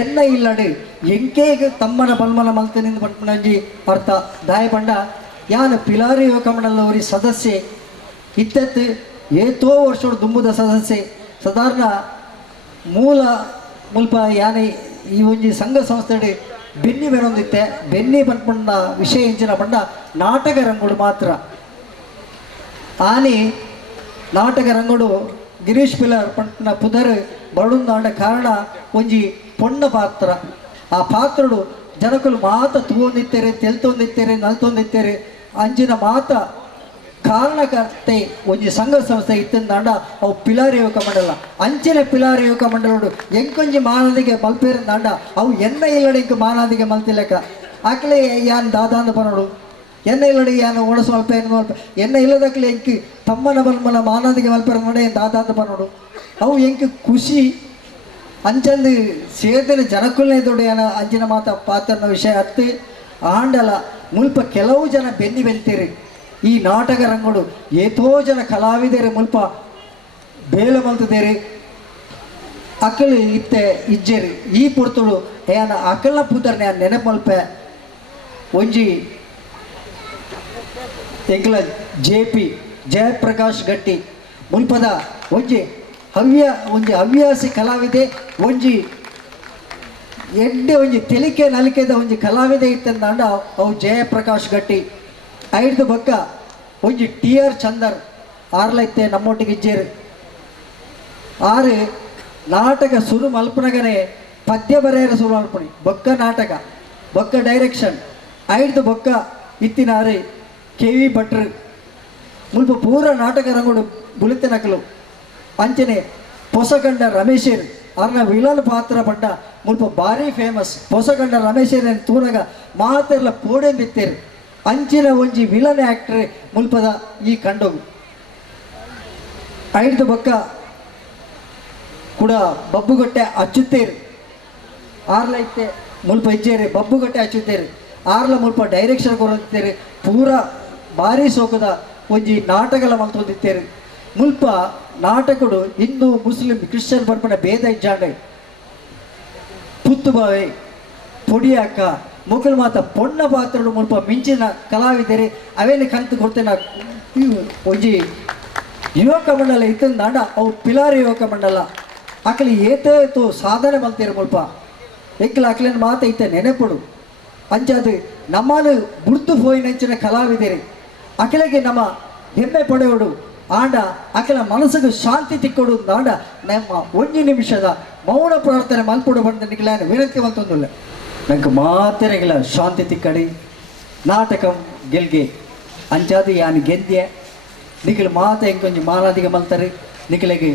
ಎನ್ನ ಇಲ್ಲಡು ಎಂಕೆ ತಮ್ಮನ ಬಲ್ಮನ ಮಲ್ತನಿಂದ ಪಂಪನಂಜಿ ಅರ್ಥ ದಾಯ ಪಂಡ ಯಾನು ಪಿಲಾರಿ ಯುವಕ ಮಂಡಲವರಿ ಸದಸ್ಯೆ ಇತ್ತತ್ತು ಏತೋ ವರ್ಷ ದುಂಬುದ ಸದಸ್ಯೆ ಸಾಧಾರಣ ಮೂಲ ಮುಲ್ಪ ಯಾನೆ ಈ ಒಂಜಿ ಸಂಘ ಸಂಸ್ಥೆ ಬೆನ್ನಿ ಬೆರೊಂದಿತ್ತೆ ಬೆನ್ನಿ ಪಂಪಂಡ ವಿಷಯ ಇಂಚಿನ ಪಂಡ ನಾಟಕ ರಂಗೋಡು ಮಾತ್ರ ಆನಿ ನಾಟಕ ರಂಗೋಡು ಗಿರೀಶ್ ಪಿಲ್ಲರ್ ಪಂಪನ ಪುದರ್ ಬರುಂದಾಂಡ ಕಾರಣ ಒಂಜಿ ಪೊಣ್ಣ ಪಾತ್ರ ಆ ಪಾತ್ರಡು ಜನಕುಲು ಮಾತ ತೂವೊಂದಿತ್ತೇರೆ ತೆಲ್ತೊಂದಿತ್ತೇರೆ ನಲ್ತೊಂದಿತ್ತೇರೆ ಅಂಚಿನ ಮಾತ ಕಾರಣಕರ್ತೆ ಒಂಜಿ ಸಂಘ ಸಂಸ್ಥೆ ಇತ್ತಂದಾಂಡ ಅವು ಪಿಲಾರಿ ಯುವಕ ಮಂಡಲ ಅಂಚಿನ ಪಿಲಾರಿ ಯುವಕ ಮಂಡಲೋಡು ಎಂಕೊಂಜಿ ಮಾನದಿಗೆ ಮಲ್ಪೇರಂದಾಂಡ ಅವು ಎನ್ನ ಇಲ್ಲಡೆ ಇಂಕ ಮಾನಾದಿಗೆ ಮಲ್ತಿಲೆಕ್ಕ ಆಕಲೆ ಯಾನ್ ದಾದಾಂದ ಪನೋಡು ಎನ್ನ ಇಲ್ಲಡೆ ಯಾನು ಒಣಸು ಮಲ್ಪೆ ಎನ್ನ ಇಲ್ಲದಕ್ಲೆ ಎಂಕಿ ತಮ್ಮನ ಬಲ್ಮನ ಮಾನಾದಿಗೆ ಮಲ್ಪೇರ ನೋಡೆ ದಾದಾಂದ ಪನೋಡು ಅವು ಎಂಕಿ ಖುಷಿ ಅಂಚಂದು ಸೇದಿನ ಜನಕುಲ್ನೇ ದೊಡ್ಡ ಅಂಚಿನ ಮಾತ ಪಾತ್ರನ ವಿಷಯ ಹತ್ತು ಆಂಡಲ ಮುಲ್ಪ ಕೆಲವು ಜನ ಬೆನ್ನಿ ಬೆಲ್ತೀರಿ ಈ ನಾಟಕ ರಂಗೋಡು ಏತೋ ಜನ ಕಲಾವಿದರು ಮುಲ್ಪ ಬೇಲ ಮಲ್ತದೇರಿ ಅಕ್ಕಳು ಇತ್ತೆ ಇಜ್ಜೇರಿ ಈ ಪುರ್ತುಳು ಏನ ಅಕ್ಕಲ್ನ ಪುತ್ರನ ನೆನಪು ಮಲ್ಪೆ ಒಂಜಿ ಎಂಕಲ JP ಜಯಪ್ರಕಾಶ್ ಗಟ್ಟಿ ಮುಲ್ಪದ ಒಂಜಿ ಹವ್ಯಾಸಿ ಕಲಾವಿದೆ ಒಂಜಿ ಎಡ್ಡೆ ಒಂಜಿ ತೆಲಿಕೆ ನಲಿಕೆದ ಒಂಜಿ ಕಲಾವಿದೆ ಇತ್ತಂದಾಂಡ ಅವು ಜಯಪ್ರಕಾಶ್ ಗಟ್ಟಿ ಐದು ಬೊಕ್ಕ ಒಂಜಿ TR ಚಂದರ್ ಆರ್ಲೈತೆ ನಮ್ಮೊಟ್ಟಿಗೆ ಇಜ್ಜೇರು ಆರು ನಾಟಕ ಶುರು ಮಲ್ಪನಗನೆ ಪದ್ಯ ಬರೆಯರ ಶುರು ಮಲ್ಪಣಿ ಬೊಕ್ಕ ನಾಟಕ ಬೊಕ್ಕ ಡೈರೆಕ್ಷನ್ ಐದು ಬೊಕ್ಕ ಇತ್ತಿನಾರು KV ಭಟ್ರು ಮುಲ್ಪ ಪೂರ ನಾಟಕ ರಂಗೋಡು ಬುಳಿತೆ ನಕಲು ಅಂಚನೆ ಪೊಸಗಂಡ ರಮೇಶೇರ್ ಅವ್ರನ್ನ ವಿಲನ್ ಪಾತ್ರ ಪಂಡ ಮುಲ್ಪ ಭಾರಿ ಫೇಮಸ್ ಪೊಸಗಂಡ ರಮೇಶೇರ್ ತೂನಗ ಮಾತೆಲ್ಲ ಪೋಡೆಂದಿತ್ತೇರು ಅಂಚಿನ ಒಂಜಿ ವಿಲನ್ ಆ್ಯಕ್ಟ್ರೆ ಮುಲ್ಪದ ಈ ಕಂಡೋಗು ಐದು ಬೊಕ್ಕ ಕೂಡ ಬಬ್ಬುಗಟ್ಟೆ ಅಚ್ಚುತ್ತೇರು ಆರ್ಲೈತೆ ಮುಲ್ಪ ಇಜ್ಜೇರಿ ಬಬ್ಬುಗಟ್ಟೆ ಅಚ್ಚುತ್ತೇರು ಆರ್ಲ ಮುಲ್ಪ ಡೈರೆಕ್ಷನ್ ಕೊರಂತೇರಿ ಪೂರ ಭಾರಿ ಸೋಕದ ಒಂಜಿ ನಾಟಕಲ ಮಲ್ತೊಂದಿತ್ತೇರು ಮುಲ್ಪ ನಾಟಕಡು ಹಿಂದೂ ಮುಸ್ಲಿಂ ಕ್ರಿಶ್ಚಿಯನ್ ಪರ್ಪಣ ಭೇದ ಇಜ್ಜಾಂಡೆ ಪುತ್ತುಬಾವೆ ಪೊಡಿಯಾಕ ಮುಗಲ್ ಮಾತ ಪೊಣ್ಣ ಪಾತ್ರಡು ಮುಲ್ಪ ಮಿಂಚಿನ ಕಲಾವಿದರೆ ಅವೇನು ಕಂತು ಕೊಡ್ತೇನೆ ಒಂಜಿ ಯುವಕ ಮಂಡಲ ಇತ್ತಂದಾಂಡ ಅವು ಪಿಲಾರಿ ಯುವಕ ಮಂಡಲ ಅಕಲಿ ಏತೇತು ಸಾಧನೆ ಮಲ್ತೇರು ಮುಲ್ಪ ಎಕ್ಕಲ ಅಕ್ಲಿನ ಮಾತ ಇತ್ತ ನೆನಪಡು ಅಂಚಾದು ನಮ್ಮನು ಗುರ್ತು ಹೋಯಿನಂಚಿನ ಕಲಾವಿದರೆ ಅಕಲಿಗೆ ನಮ್ಮ ಹೆಮ್ಮೆ ಪಡೆಯೋಡು ಆಂಡ ಅಕಲ ಮನಸ್ಸಿಗೆ ಶಾಂತಿ ತಿಕ್ಕೊಡು ಆಂಡ ನಮ್ಮ ಒಂಜಿ ನಿಮಿಷದ ಮೌನ ಪ್ರಾರ್ಥನೆ ಮಲ್ಪಡು ಬಂದ ನಿಖಿಲ ವಿನಂತಿ ಮಲ್ತೊಂದುಲ್ಲ ನಂಗೆ ಮಾತೆರೆಗಿಲ್ಲ ಶಾಂತಿ ತಿಕ್ಕಡಿ ನಾಟಕ ಗೆಲ್ಗೆ ಅಂಚಾದು ಯಾನು ಗೆದ್ದೆ ನಿಖಿಲ್ ಮಾತ ಹೆಂಗೊಂಜಿ ಮಾಲಾದಿಗೆ ಮಲ್ತಾರೆ ನಿಖಿಲಿಗೆ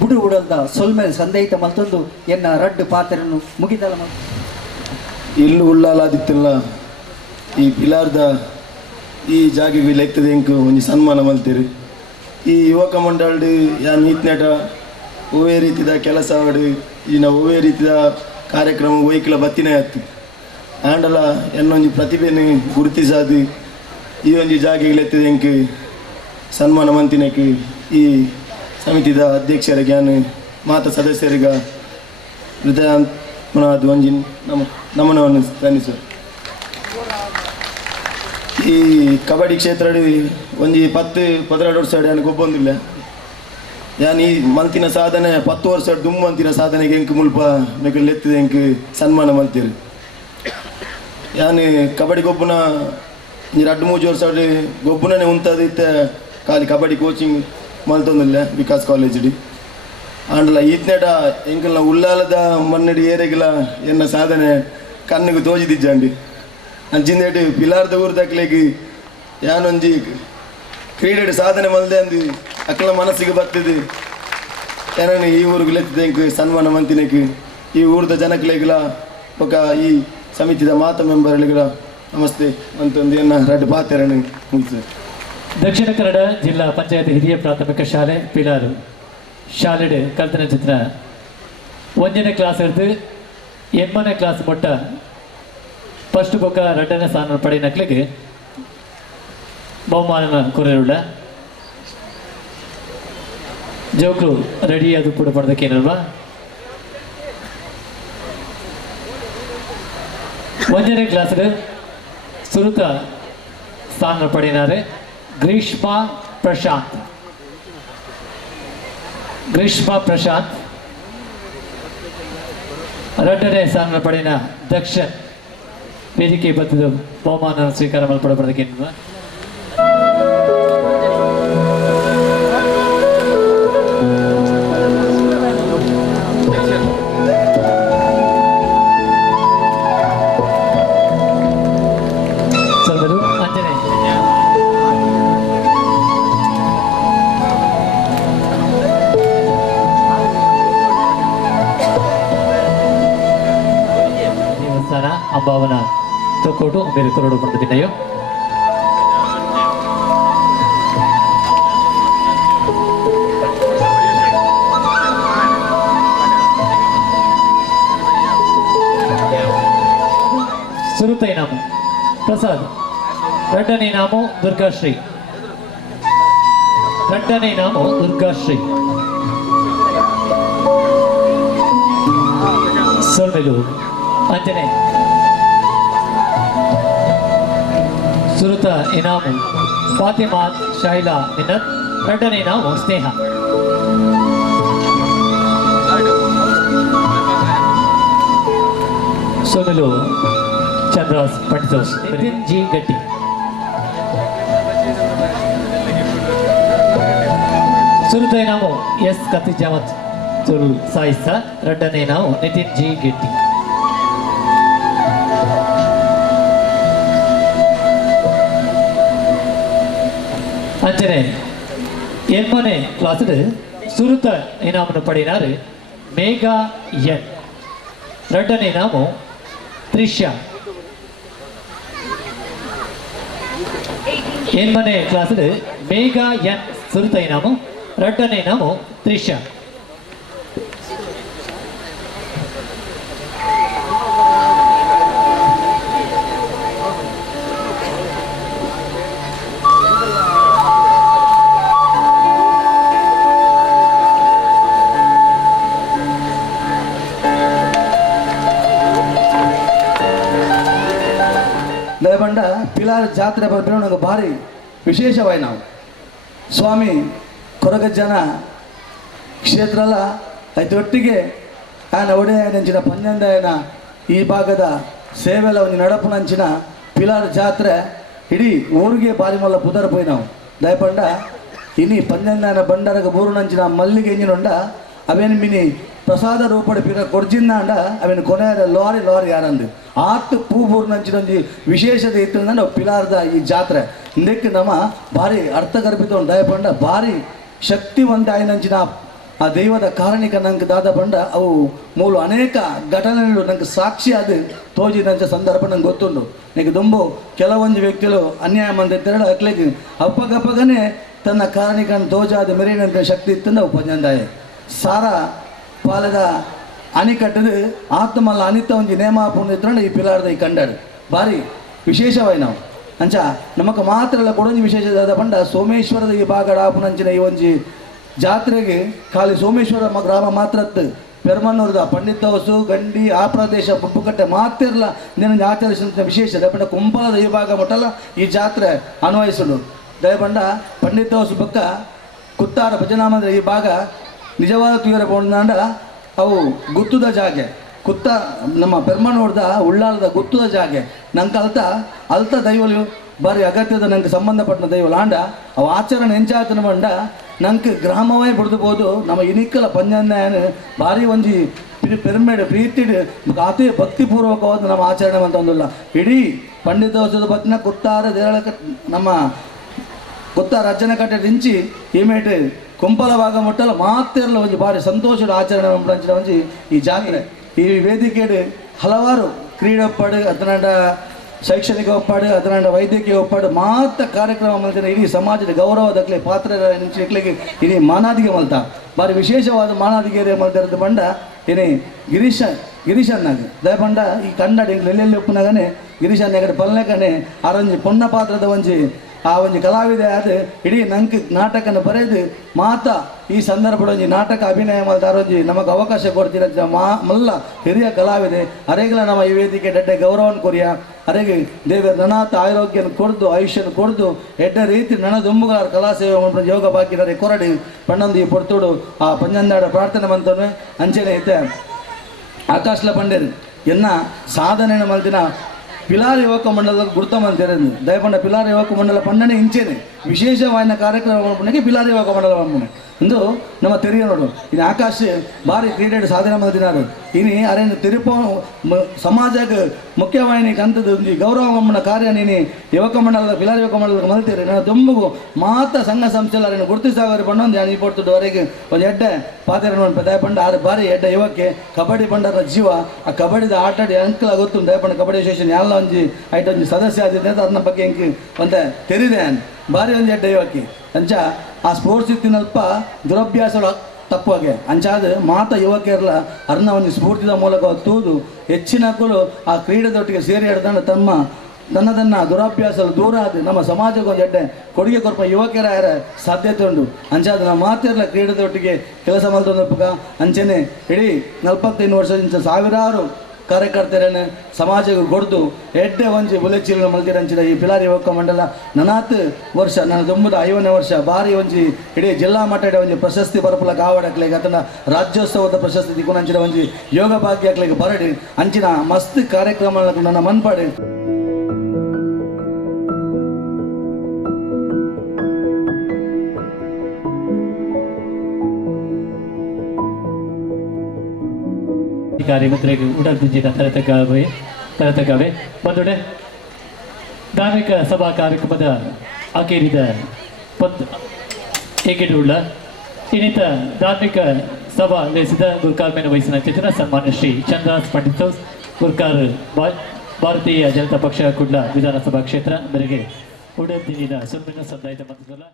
ಬುಡು ಬುಡಲ್ದ ಸೊಲ್ಮೆ ಸಂದೈತ ಮಲ್ತೊಂದು ಎನ್ನ ರಡ್ಡು ಪಾತ್ರನು ಮುಗಿದಲ್ಲ ಮಲ್ ಇಲ್ಲು ಉಳ್ಳಾಲಾದಿತ್ತಿಲ್ಲ ಈ ಪಿಲಾರ್ದ ಈ ಜಾಗಿಗೆ ಲೆಕ್ಕದ ಎಂಕು ಒಂಜಿ ಸನ್ಮಾನ ಮಲ್ತೀರಿ ಈ ಯುವಕ ಮಂಡಳಡು ಯಾನ್ ಈತ್ನೆಟ ಒವೇ ರೀತಿದ ಕೆಲಸ ಆಡು ಇನ್ನು ಒವೇ ರೀತಿದ ಕಾರ್ಯಕ್ರಮ ಒಯ್ಕಲ ಬತ್ತಿನೇ ಆಯ್ತು ಆಂಡಲ ಎನ್ನೊಂಜಿ ಪ್ರತಿಭೆನ ಗುರುತಿಸಾದು ಈ ಒಂಜಿ ಜಾಗಿಗೆ ಲೆತ್ತದ ಎಂಕು ಸನ್ಮಾನ ಮಂತಿನಕ್ಕೆ ಈ ಸಮಿತಿದ ಅಧ್ಯಕ್ಷರಿಗೆ ನಾನು ಮಾತ ಸದಸ್ಯರಿಗೆ ಹೃದಯ ಮನಾದ ಒಂಜಿ ನಮನವನ್ನು ಸಲ್ಲಿಸುವ ಈ ಕಬಡ್ಡಿ ಕ್ಷೇತ್ರ ಒಂಜಿ 10-12 ವರ್ಷ ಯಾನು ಗೊಬ್ಬೊಂದಿಲ್ಲ ಯಾನ್ ಈ ಮಂತಿನ ಸಾಧನೆ 10 ವರ್ಷ ದುಮ್ಮು ಅಂತಿನ ಸಾಧನೆಗೆ ಎಂಕ್ ಮುಲ್ಪ ಮೆಕಲ್ ಎತ್ತಿದೆ ಎಂಕ್ ಸನ್ಮಾನ ಮಲ್ತೀರಿ ಯಾನು ಕಬಡ್ಡಿ ಗೊಬ್ಬನ 2-3 ವರ್ಷ ಗೊಬ್ಬನೇ ಉಂಟದು ಇತ್ತೆ ಖಾಲಿ ಕಬಡ್ಡಿ ಕೋಚಿಂಗ್ ಮಲ್ತೊಂದಿಲ್ಲ ವಿಕಾಸ್ ಕಾಲೇಜ್ ಆಂಡಲ ಈತ್ನೇಟ ಎಂಕಲ್ನ ಉಳ್ಳಾಲದ ಮನ್ನಡಿ ಏರೆಗಿಲ ಎನ್ನ ಸಾಧನೆ ಕಣ್ಣಿಗೆ ತೋಜಿದಿಜ್ಜಂಡಿ ಅಂಚಿಂದೇಟು ಪಿಲಾರ್ದ ಊರು ತಕ್ಲೆಗ್ ಯಾನೊಂಜಿ ಕ್ರೀಡೆ ಸಾಧನೆ ಮಲ್ದೆ ಅಂದು ಅಕ್ಕಲ ಮನಸ್ಸಿಗೆ ಬರ್ತದೆ ಏನನ್ನು ಈ ಊರಿಗೆ ಲೆತ್ತಿದೆ ಎಂಕ್ ಸನ್ಮಾನ ಮಂತಿನಕ್ಕೆ ಈ ಊರದ ಜನಕ್ಲೆಗಳ ಒಕ್ಕ ಈ ಸಮಿತಿದ ಮಾತ ಮೆಂಬರ್ಗಳಿಗಳ ನಮಸ್ತೆ ಅಂತಂದು ಎನ್ನ ರಡ್ಡು ಪಾತೆರನ್ನು ಮುಗಿಸ್ತದೆ. ದಕ್ಷಿಣ ಕನ್ನಡ ಜಿಲ್ಲಾ ಪಂಚಾಯತ್ ಹಿರಿಯ ಪ್ರಾಥಮಿಕ ಶಾಲೆ ಪಿಲಾರು ಶಾಲೆಡ್ ಕಲ್ತನ ಚಿತ್ರ 1ನೇ ಕ್ಲಾಸ್ ಹಿಡಿದು 8ನೇ ಕ್ಲಾಸ್ ಮೊಟ್ಟ ಫಸ್ಟ್ ಬೊಕ್ಕ 2ನೇ ಸ್ಥಾನ ಪಡೆಯನಕ್ಲಿಗೆ ಬಹುಮಾನ ಕೊರೆಯುಳ್ಳ ಜೋಕ್ಲು ರೆಡಿ ಅದು ಕೂಡ ಪಡೆದಕ್ಕೇನಲ್ವಾ 1ನೇ ಕ್ಲಾಸ್ ಸುರುತ ಸ್ಥಾನ ಪಡೆಯಿನಾರೆ ಗ್ರೀಷ್ಮಾ ಪ್ರಶಾಂತ್ 2ನೇ ಸ್ಥಾನ ಪಡೆಯಿನ ದಕ್ಷನ್ ವೇದಿಕೆ ಬತ್ತದ ಬಹುಮಾನ ಸ್ವೀಕಾರ ಮಾಡಲ್ಪಡಬಾರದಕ್ಕೆ ಅಂಜನೆ ದೇವಸ್ಥಾನ ಅಂಬಾವನ ತೊಕ್ಕೋಟು ಬೇರೆ ಕೊರಡು ಪಡೆದಿದ್ದೆಯೋ ಸುರುತ ಇನಾಮು ಪ್ರಸಾದ್ 2ನೇ ಇನಾಮು ದುರ್ಗಾಶ್ರೀ ಸೊಲ್ಮೆಲೂರು ಅಂಜನೆ ಸುರುತ ಇನಾಮು ಫಾತಿಮಾ ಶೈಲಾ ಮಿನ್ನತ್ 2ನೇ ಇನಾಮು ಸ್ನೇಹ ಸೊಲ್ಮೆಲೂರು ಚಂದ್ರಾಸ್ ಪಂಡಿತೋಸ್ ನಿತಿನ್ ಜಿ ಗಟ್ಟಿ ಸುರುತ ಇನಾಮು ಎಸ್ ಕತಿಜಾಮತ್ ತುರು ಸಾಯಿಸ್ತ 2ನೇ ಇನಾಮು ನಿತಿನ್ ಜಿ ಗೆಟ್ಟಿ ಅಂಚನೆ 8ನೇ ಕ್ಲಾಸ್ ಸುರುತ ಇನಾಮನ್ನು ಪಡೆಯಿನಾರು ಮೇಘಾ ಎನ್ 2ನೇ ಇನಾಮು ತ್ರಿಷಾ 8ನೇ ಕ್ಲಾಸ್ ಮೇಘಾ ಎನ್ ಸುರುತ ಇನಾಮು 2ನೇ ಇನಾಮು ತ್ರಿಷಾ ದಯಬಂಡ ಪಿಲಾರ್ ಜಾತ್ರೆ ಬರ್ಬೇಕು ನಂಗೆ ಭಾರಿ ವಿಶೇಷವಾಯಿ ನಾವು ಸ್ವಾಮಿ ಕೊರಗಜ್ಜನ ಕ್ಷೇತ್ರಲ್ಲ ಐದು ಒಟ್ಟಿಗೆ ಆಯನ ಒಡೆಯನಂಚಿನ ಪಂಜಂದಾಯನ ಈ ಭಾಗದ ಸೇವೆಲ್ಲ ಒಂದು ನಡಪುನಂಚಿನ ಪಿಲಾರ್ ಜಾತ್ರೆ ಇಡೀ ಊರಿಗೆ ಭಾರಿ ಮಲ್ಲ ಪುದರ್ ಪೋಯಿ ನಾವು ದಯಪಂಡ ಇನಿ ಪಂಜಂದಾಯನ ಬಂಡರಗ ಬೂರುನಂಚಿನ ಮಲ್ಲಿಗೆ ಎಂಜಿನುಂಡ ಅವೇನು ಮಿನಿ ಪ್ರಸಾದ ರೂಪಡೆ ಪಿರ ಕೊರ್ಜಿಂದ ಅಂಡ ಅವೇನು ಕೊನೆಯ ಲಾರಿ ಯಾರಂದು ಆತು ಪೂ ಬೂರ್ನಂಚಿನೊಂದು ವಿಶೇಷತೆ ಇತ್ತು ನಾವು ಪಿಲಾರ್ದ ಈ ಜಾತ್ರೆ ಇಂದಕ್ಕೆ ನಮ್ಮ ಭಾರಿ ಅರ್ಥಗರ್ಭಿತ ದಯಪಂಡ ಭಾರಿ ಶಕ್ತಿವಂತ ಆಯ್ನಂಚಿನ ಆ ದೈವದ ಕಾರಣಿಕ ನಂಗೆ ದಾದ ಬಂಡ ಅವು ಮೂಲ ಅನೇಕ ಘಟನೆಗಳು ನಂಗೆ ಸಾಕ್ಷಿ ಅದು ತೋಜಿದಂಥ ಸಂದರ್ಭ ನಂಗೆ ಗೊತ್ತುಂಡು ನನಗೆ ದುಂಬು ಕೆಲವೊಂದು ವ್ಯಕ್ತಿಗಳು ಅನ್ಯಾಯ ಮಂದಿದ್ದರೆ ಅಕ್ಲಿಗೆ ಅಪ್ಪಗಪ್ಪಗನೇ ತನ್ನ ಕಾರಣಿಕನ ತೋಜಾದ ಮೆರಿನಂಥ ಶಕ್ತಿ ಇತ್ತು ನಾವು ಪಂಜಂದಾಯ ಸಾರ ಪಾಲದ ಅಣಿಕಟ್ಟದು ಆತ್ಮಲ್ಲ ಅನಿತ ಒಂಜಿ ನೇಮಾಪುಂದಿತ್ರ ಈ ಪಿಲಾರ್ದ ಈ ಕಂಡಾಡು ಭಾರಿ ವಿಶೇಷವಾಯಿ ನಾವು ಅಂಚ ನಮಕ್ ಮಾತ್ರ ಎಲ್ಲ ಕೊಡೊಂದು ವಿಶೇಷವಾದ ಬಂಡ ಸೋಮೇಶ್ವರದ ಈ ಭಾಗಡ ಆಪುನಂಚಿನ ಈ ಒಂಜಿ ಜಾತ್ರೆಗೆ ಖಾಲಿ ಸೋಮೇಶ್ವರ ಗ್ರಾಮ ಮಾತ್ರ ಪೆರ್ಮನ್ನೂರದ ಪಂಡಿತವಸು ಗಂಡಿ ಆ ಪ್ರದೇಶ ಬುಬ್ಬುಕಟ್ಟೆ ಮಾತಿರಲ್ಲ నేను ಆಚರಿಸಿದ ವಿಶೇಷ ದಯಪಂಡ ಕುಂಪಲದ ಈ ಭಾಗ ಮೊಟ್ಟಲ ಈ ಜಾತ್ರೆ ಅನ್ವಯಿಸುಡು ದಯಪಂಡ ಪಂಡಿತವಸು ಬೊಕ್ಕ ಕುತ್ತಾರ ಭಜನಾಮಂದ್ರ ಈ ಭಾಗ ನಿಜವಾದ ತೀವ್ರ ಪೋಂಡ ಅವು ಗುತ್ತುದ ಜಾಗೆ ಕುತ್ತ ನಮ್ಮ ಪೆರ್ಮನ್ನೂರ್ದ ಉಳ್ಳಾಲದ ಗುತ್ತುದ ಜಾಗೆ ನಂಗೆ ಅಲ್ತ ದೈವಲು ಬಾರಿ ಅಗತ್ಯದ ನಂಗೆ ಸಂಬಂಧಪಟ್ಟ ದೈವಲು ಆಂಡ ಅವು ಆಚರಣೆ ಎಂಚಾತನ ಬಂಡ ನಂಗೆ ಗ್ರಾಮವೇ ಬಿಡ್ದುಬೋದು ನಮ್ಮ ಇನಿಕ್ಕಲ ಪಂಜಾಯನ ಭಾರಿ ಒಂಜಿ ಪೆರ್ಮೆಡ್ ಪ್ರೀತಿಡ್ ಅತಿ ಭಕ್ತಿಪೂರ್ವಕವಾದ ನಮ್ಮ ಆಚರಣೆ ಅಂತ ಒಂದಿಲ್ಲ ಇಡೀ ಪಂಡಿತೋತ್ಸವದ ಬತ್ತಿನ ಕುತ್ತಾರ ದೇರಳ ನಮ್ಮ ಕುತ್ತಾರ ಅಜ್ಜನ ಕಟ್ಟೆ ದಿಂಚಿ ಈಮೇಟ್ ಕುಂಪಲ ಭಾಗ ಮುಟ್ಟಲ ಮಾತಿರಲ್ಲ ಒಂಜಿ ಭಾರಿ ಸಂತೋಷದ ಆಚರಣೆ ಅಂಚಿನ ಒಂಜಿ ಈ ಜಾತ್ರೆ ಈ ವೇದಿಕೆಡ್ ಹಲವಾರು ಕ್ರೀಡೆ ಒಪ್ಪಾಡು ಅದರಂಡ ಶೈಕ್ಷಣಿಕ ಒಪ್ಪಾಡು ಅದರಂಡ ವೈದ್ಯಕೀಯ ಒಪ್ಪಾಡು ಮಾತ್ರ ಕಾರ್ಯಕ್ರಮ ಮಲ್ತಿನ ಇಡೀ ಸಮಾಜದ ಗೌರವದಕ್ಕೆ ಪಾತ್ರ ನಿಂಚಲಿಕ್ಕೆ ಇಡೀ ಮಾನಾದಿಗೆ ಮಲ್ತ ಭಾರಿ ವಿಶೇಷವಾದ ಮಾನಾದಿಗೆ ಮಲ್ತಿರೋದು ಬಂಡ ಏನೇ ಗಿರೀಶನ್ನಾಗ ದಯಪಂಡ ಈ ಕನ್ನಡ ಎಲ್ಲೆಲ್ಲಿ ಒಪ್ಪನಾಗನೆ ಗಿರೀಶನ್ನ ಪಲ್ಲೆಕನೆ ಆರೊಂಜಿ ಪೊನ್ನ ಪಾತ್ರದ ಒಂಜಿ ಆ ಒಂದು ಕಲಾವಿದೆ ಅದು ಇಡೀ ನಂಗೆ ನಾಟಕನ ಬರೆದು ಮಾತ ಈ ಸಂದರ್ಭದ ಒಂಜಿ ನಾಟಕ ಅಭಿನಯ ಮಾಡಿದಾರೊಂಜಿ ನಮಗೆ ಅವಕಾಶ ಕೊಡ್ತೀರ ಮಲ್ಲ ಹಿರಿಯ ಕಲಾವಿದೆ ಅರೆಗಳ ನಮ್ಮ ಈ ವೇದಿಕೆ ಎಡ್ಡೆ ಗೌರವನ ಕೊರಿಯ ಅರೆಗೆ ದೇವರ ನನಾಥ ಆರೋಗ್ಯನ ಕೊಡ್ದು ಆಯುಷ್ಯನ ಕೊಡ್ದು ಎಡ್ಡ ರೀತಿ ನನದುಂಬುಗಾರ ಕಲಾ ಸೇವೆ ಮಾಡ್ಕೊಂಡು ಯೋಗ ಬಾಕಿದರೆ ಕೊರಡಿ ಪಣ್ಣೊಂದು ಈ ಪೊರ್ತೋಡು ಆ ಪಂಜಂದಾಡ ಪ್ರಾರ್ಥನೆ ಬಂತನು ಅಂಚೆನೆ ಐತೆ ಆಕಾಶ್ಲ ಪಂಡೇರು ಎನ್ನ ಸಾಧನೆ ಮಲ್ದಿನ ಪಿಲಾರ್ ಯುವಕ ಮಂಡಲದ ಗುರುತ ಮಂದಿರದು ದಯಪಂಡ ಪಿಲಾರ್ ಯುವಕ ಮಂಡಲ ಪಂಡನೆ ಇಂಚೆನೆ ವಿಶೇಷವಾದ ಕಾರ್ಯಕ್ರಮ ಮಾಡ್ಕೊಂಡೆ ಪಿಲಾರ್ ಯುವಕ ಮಂಡಲ ಮಾಡ್ಕೊಂಡೆ ಇಂದು ನಮ್ಮ ತೆರಿಯ ನೋಡು ಇನ್ನು ಆಕಾಶ ಭಾರಿ ಕ್ರೀಡೆ ಸಾಧನೆ ಮಾಡಿದಿನಾರು ಇನಿ ಅರೇನು ತಿರುಪ ಸಮಾಜಕ್ಕೆ ಮುಖ್ಯವಾಹಿನಿ ಕಂತದ್ದು ಒಂದು ಗೌರವ ಮಮ್ಮನ ಕಾರ್ಯ ನೀನು ಯುವಕ ಮಂಡಲದ ಪಿಲಾರ್ ಯುವಕ ಮಂಡಲದ ಮಲ್ತೀರಿ ನನ್ನ ತುಂಬು ಮಾತ ಸಂಘ ಸಂಸ್ಥೆಲ್ಲ ಅರೇನು ಗುರುತಿಸಾಗರಿ ಪಂಡೊಂದು ಯಾನು ಈ ಪೊರ್ತುವರೆಗೆ ಒಂದು ಎಡ್ಡೆ ಪಾತ್ರ ನೋಡಿ ದಯಪಂಡ ಆರು ಬಾರಿ ಎಡ್ಡೆ ಯುವಕ್ಕೆ ಕಬಡ್ಡಿ ಪಂಡರ ಜೀವ ಆ ಕಬಡ್ಡಿದ ಆಟಾಡಿ ಅಂಕಲ ಗೊತ್ತು ದಯಪಂಡ ಕಬಡ್ಡಿ ಅಸೋಸಿಯೇಷನ್ ಎಲ್ಲ ಒಂಜಿ ಐಟ ಒಂಜಿ ಸದಸ್ಯ ಆದಿದ್ದೆ ಅಂತ ಅದನ್ನ ಬಗ್ಗೆ ಇಂಕ್ ಒಂದೆ ತೆರಿದೆ ಭಾರಿ ಒಂದು ಎಡ್ಡೆ ಯುವಕ್ಕೆ ಅಂಚ ಆ ಸ್ಪೋರ್ಟ್ಸ್ ಇತ್ತಿನಲ್ಪ ದುರಭ್ಯಾಸಗಳು ತಪ್ಪುವಾಗೆ ಅಂಚಾದ ಮಾತ ಯುವಕರೆಲ್ಲ ಅರ್ನ ಒಂದು ಸ್ಫೂರ್ತಿದ ಮೂಲಕ ತೂದು ಹೆಚ್ಚಿನಕ್ಕೂ ಆ ಕ್ರೀಡೆದೊಟ್ಟಿಗೆ ಸೇರಿ ಹಿಡ್ದಂಡ ತನ್ನದನ್ನು ದುರಭ್ಯಾಸ ದೂರ ಆದ ನಮ್ಮ ಸಮಾಜಕ್ಕೆ ಒಂದು ಎಡ್ಡೆ ಕೊಡುಗೆ ಕೊರಪ ಯುವಕರ ಸಾಧ್ಯತೆ ಉಂಟು ಅಂಚಾದ ನಮ್ಮ ಮಾತಿರಲ್ಲ ಕ್ರೀಡೆದೊಟ್ಟಿಗೆ ಕೆಲಸ ಮಾಡ್ತಂದಪ್ಪ ಅಂಚೆನೆ ಇಡೀ 45 ವರ್ಷದಿಂದ ಸಾವಿರಾರು ಕಾರ್ಯಕರ್ತರನ್ನು ಸಮಾಜಕ್ಕೆ ಕೊಡ್ದು ಎಡ್ಡೆ ಒಂಜಿ ಬುಲೆಚಿಲ್ ಮಲ್ತಿರಂಚಿದ ಈ ಪಿಲಾರಿ ಯುವಕ ಮಂಡಲ ನನಾತ್ ವರ್ಷ ನನ್ನ 50ನೇ ವರ್ಷ ಬಾರಿ ಒಂಜಿ ಇಡೀ ಜಿಲ್ಲಾ ಮಟ್ಟದ ಒಂಜಿ ಪ್ರಶಸ್ತಿ ಬರಪಲಕ್ಕೆ ಆವಡಕ್ಲಿಗೆ ಅದನ್ನ ರಾಜ್ಯೋತ್ಸವದ ಪ್ರಶಸ್ತಿ ತಿಕ್ಕೊಂಚಿನ ಒಂಜಿ ಯೋಗ ಭಾಗ್ಯ ಹಾಕ್ಲಿಕ್ಕೆ ಬರಡಿ ಅಂಚಿನ ಮಸ್ತ್ ಕಾರ್ಯಕ್ರಮ ನನ್ನ ಮನ್ಪಾಡಿ ಕಾರ್ಯಕರ್ತರಿಗೆ ಉಡಲ್ ದಿಂಜಿನ ತರತಕವೇ ಬಂದುಡೆ ಧಾರ್ಮಿಕ ಸಭಾ ಕಾರ್ಯಕ್ರಮದ ಅಕೇರಿದ ಏಕೆಡುಳ್ಳ ಇನ್ನಿತ ಧಾರ್ಮಿಕ ಸಭಾ ನಡೆಸಿದ ಗುರ್ಕಾರ್ ಮೇನ ವಯಸ್ಸಿನ ಚೇತನ ಸನ್ಮಾನ್ಯ ಶ್ರೀ ಚಂದ್ರಾಸ್ ಪಂಡಿತೋಸ್ ಗುರ್ಕಾರ್ ಭಾರತೀಯ ಜನತಾ ಪಕ್ಷ ಕುಡ್ಲ ವಿಧಾನಸಭಾ ಕ್ಷೇತ್ರ ಮೇರೆಗೆ ಉಡಲ್ ದಿಂಜಿನ ಸುಮ್ಮಿನ ಸಂದಾಯದ ಮಂತ್ರದಲ್ಲ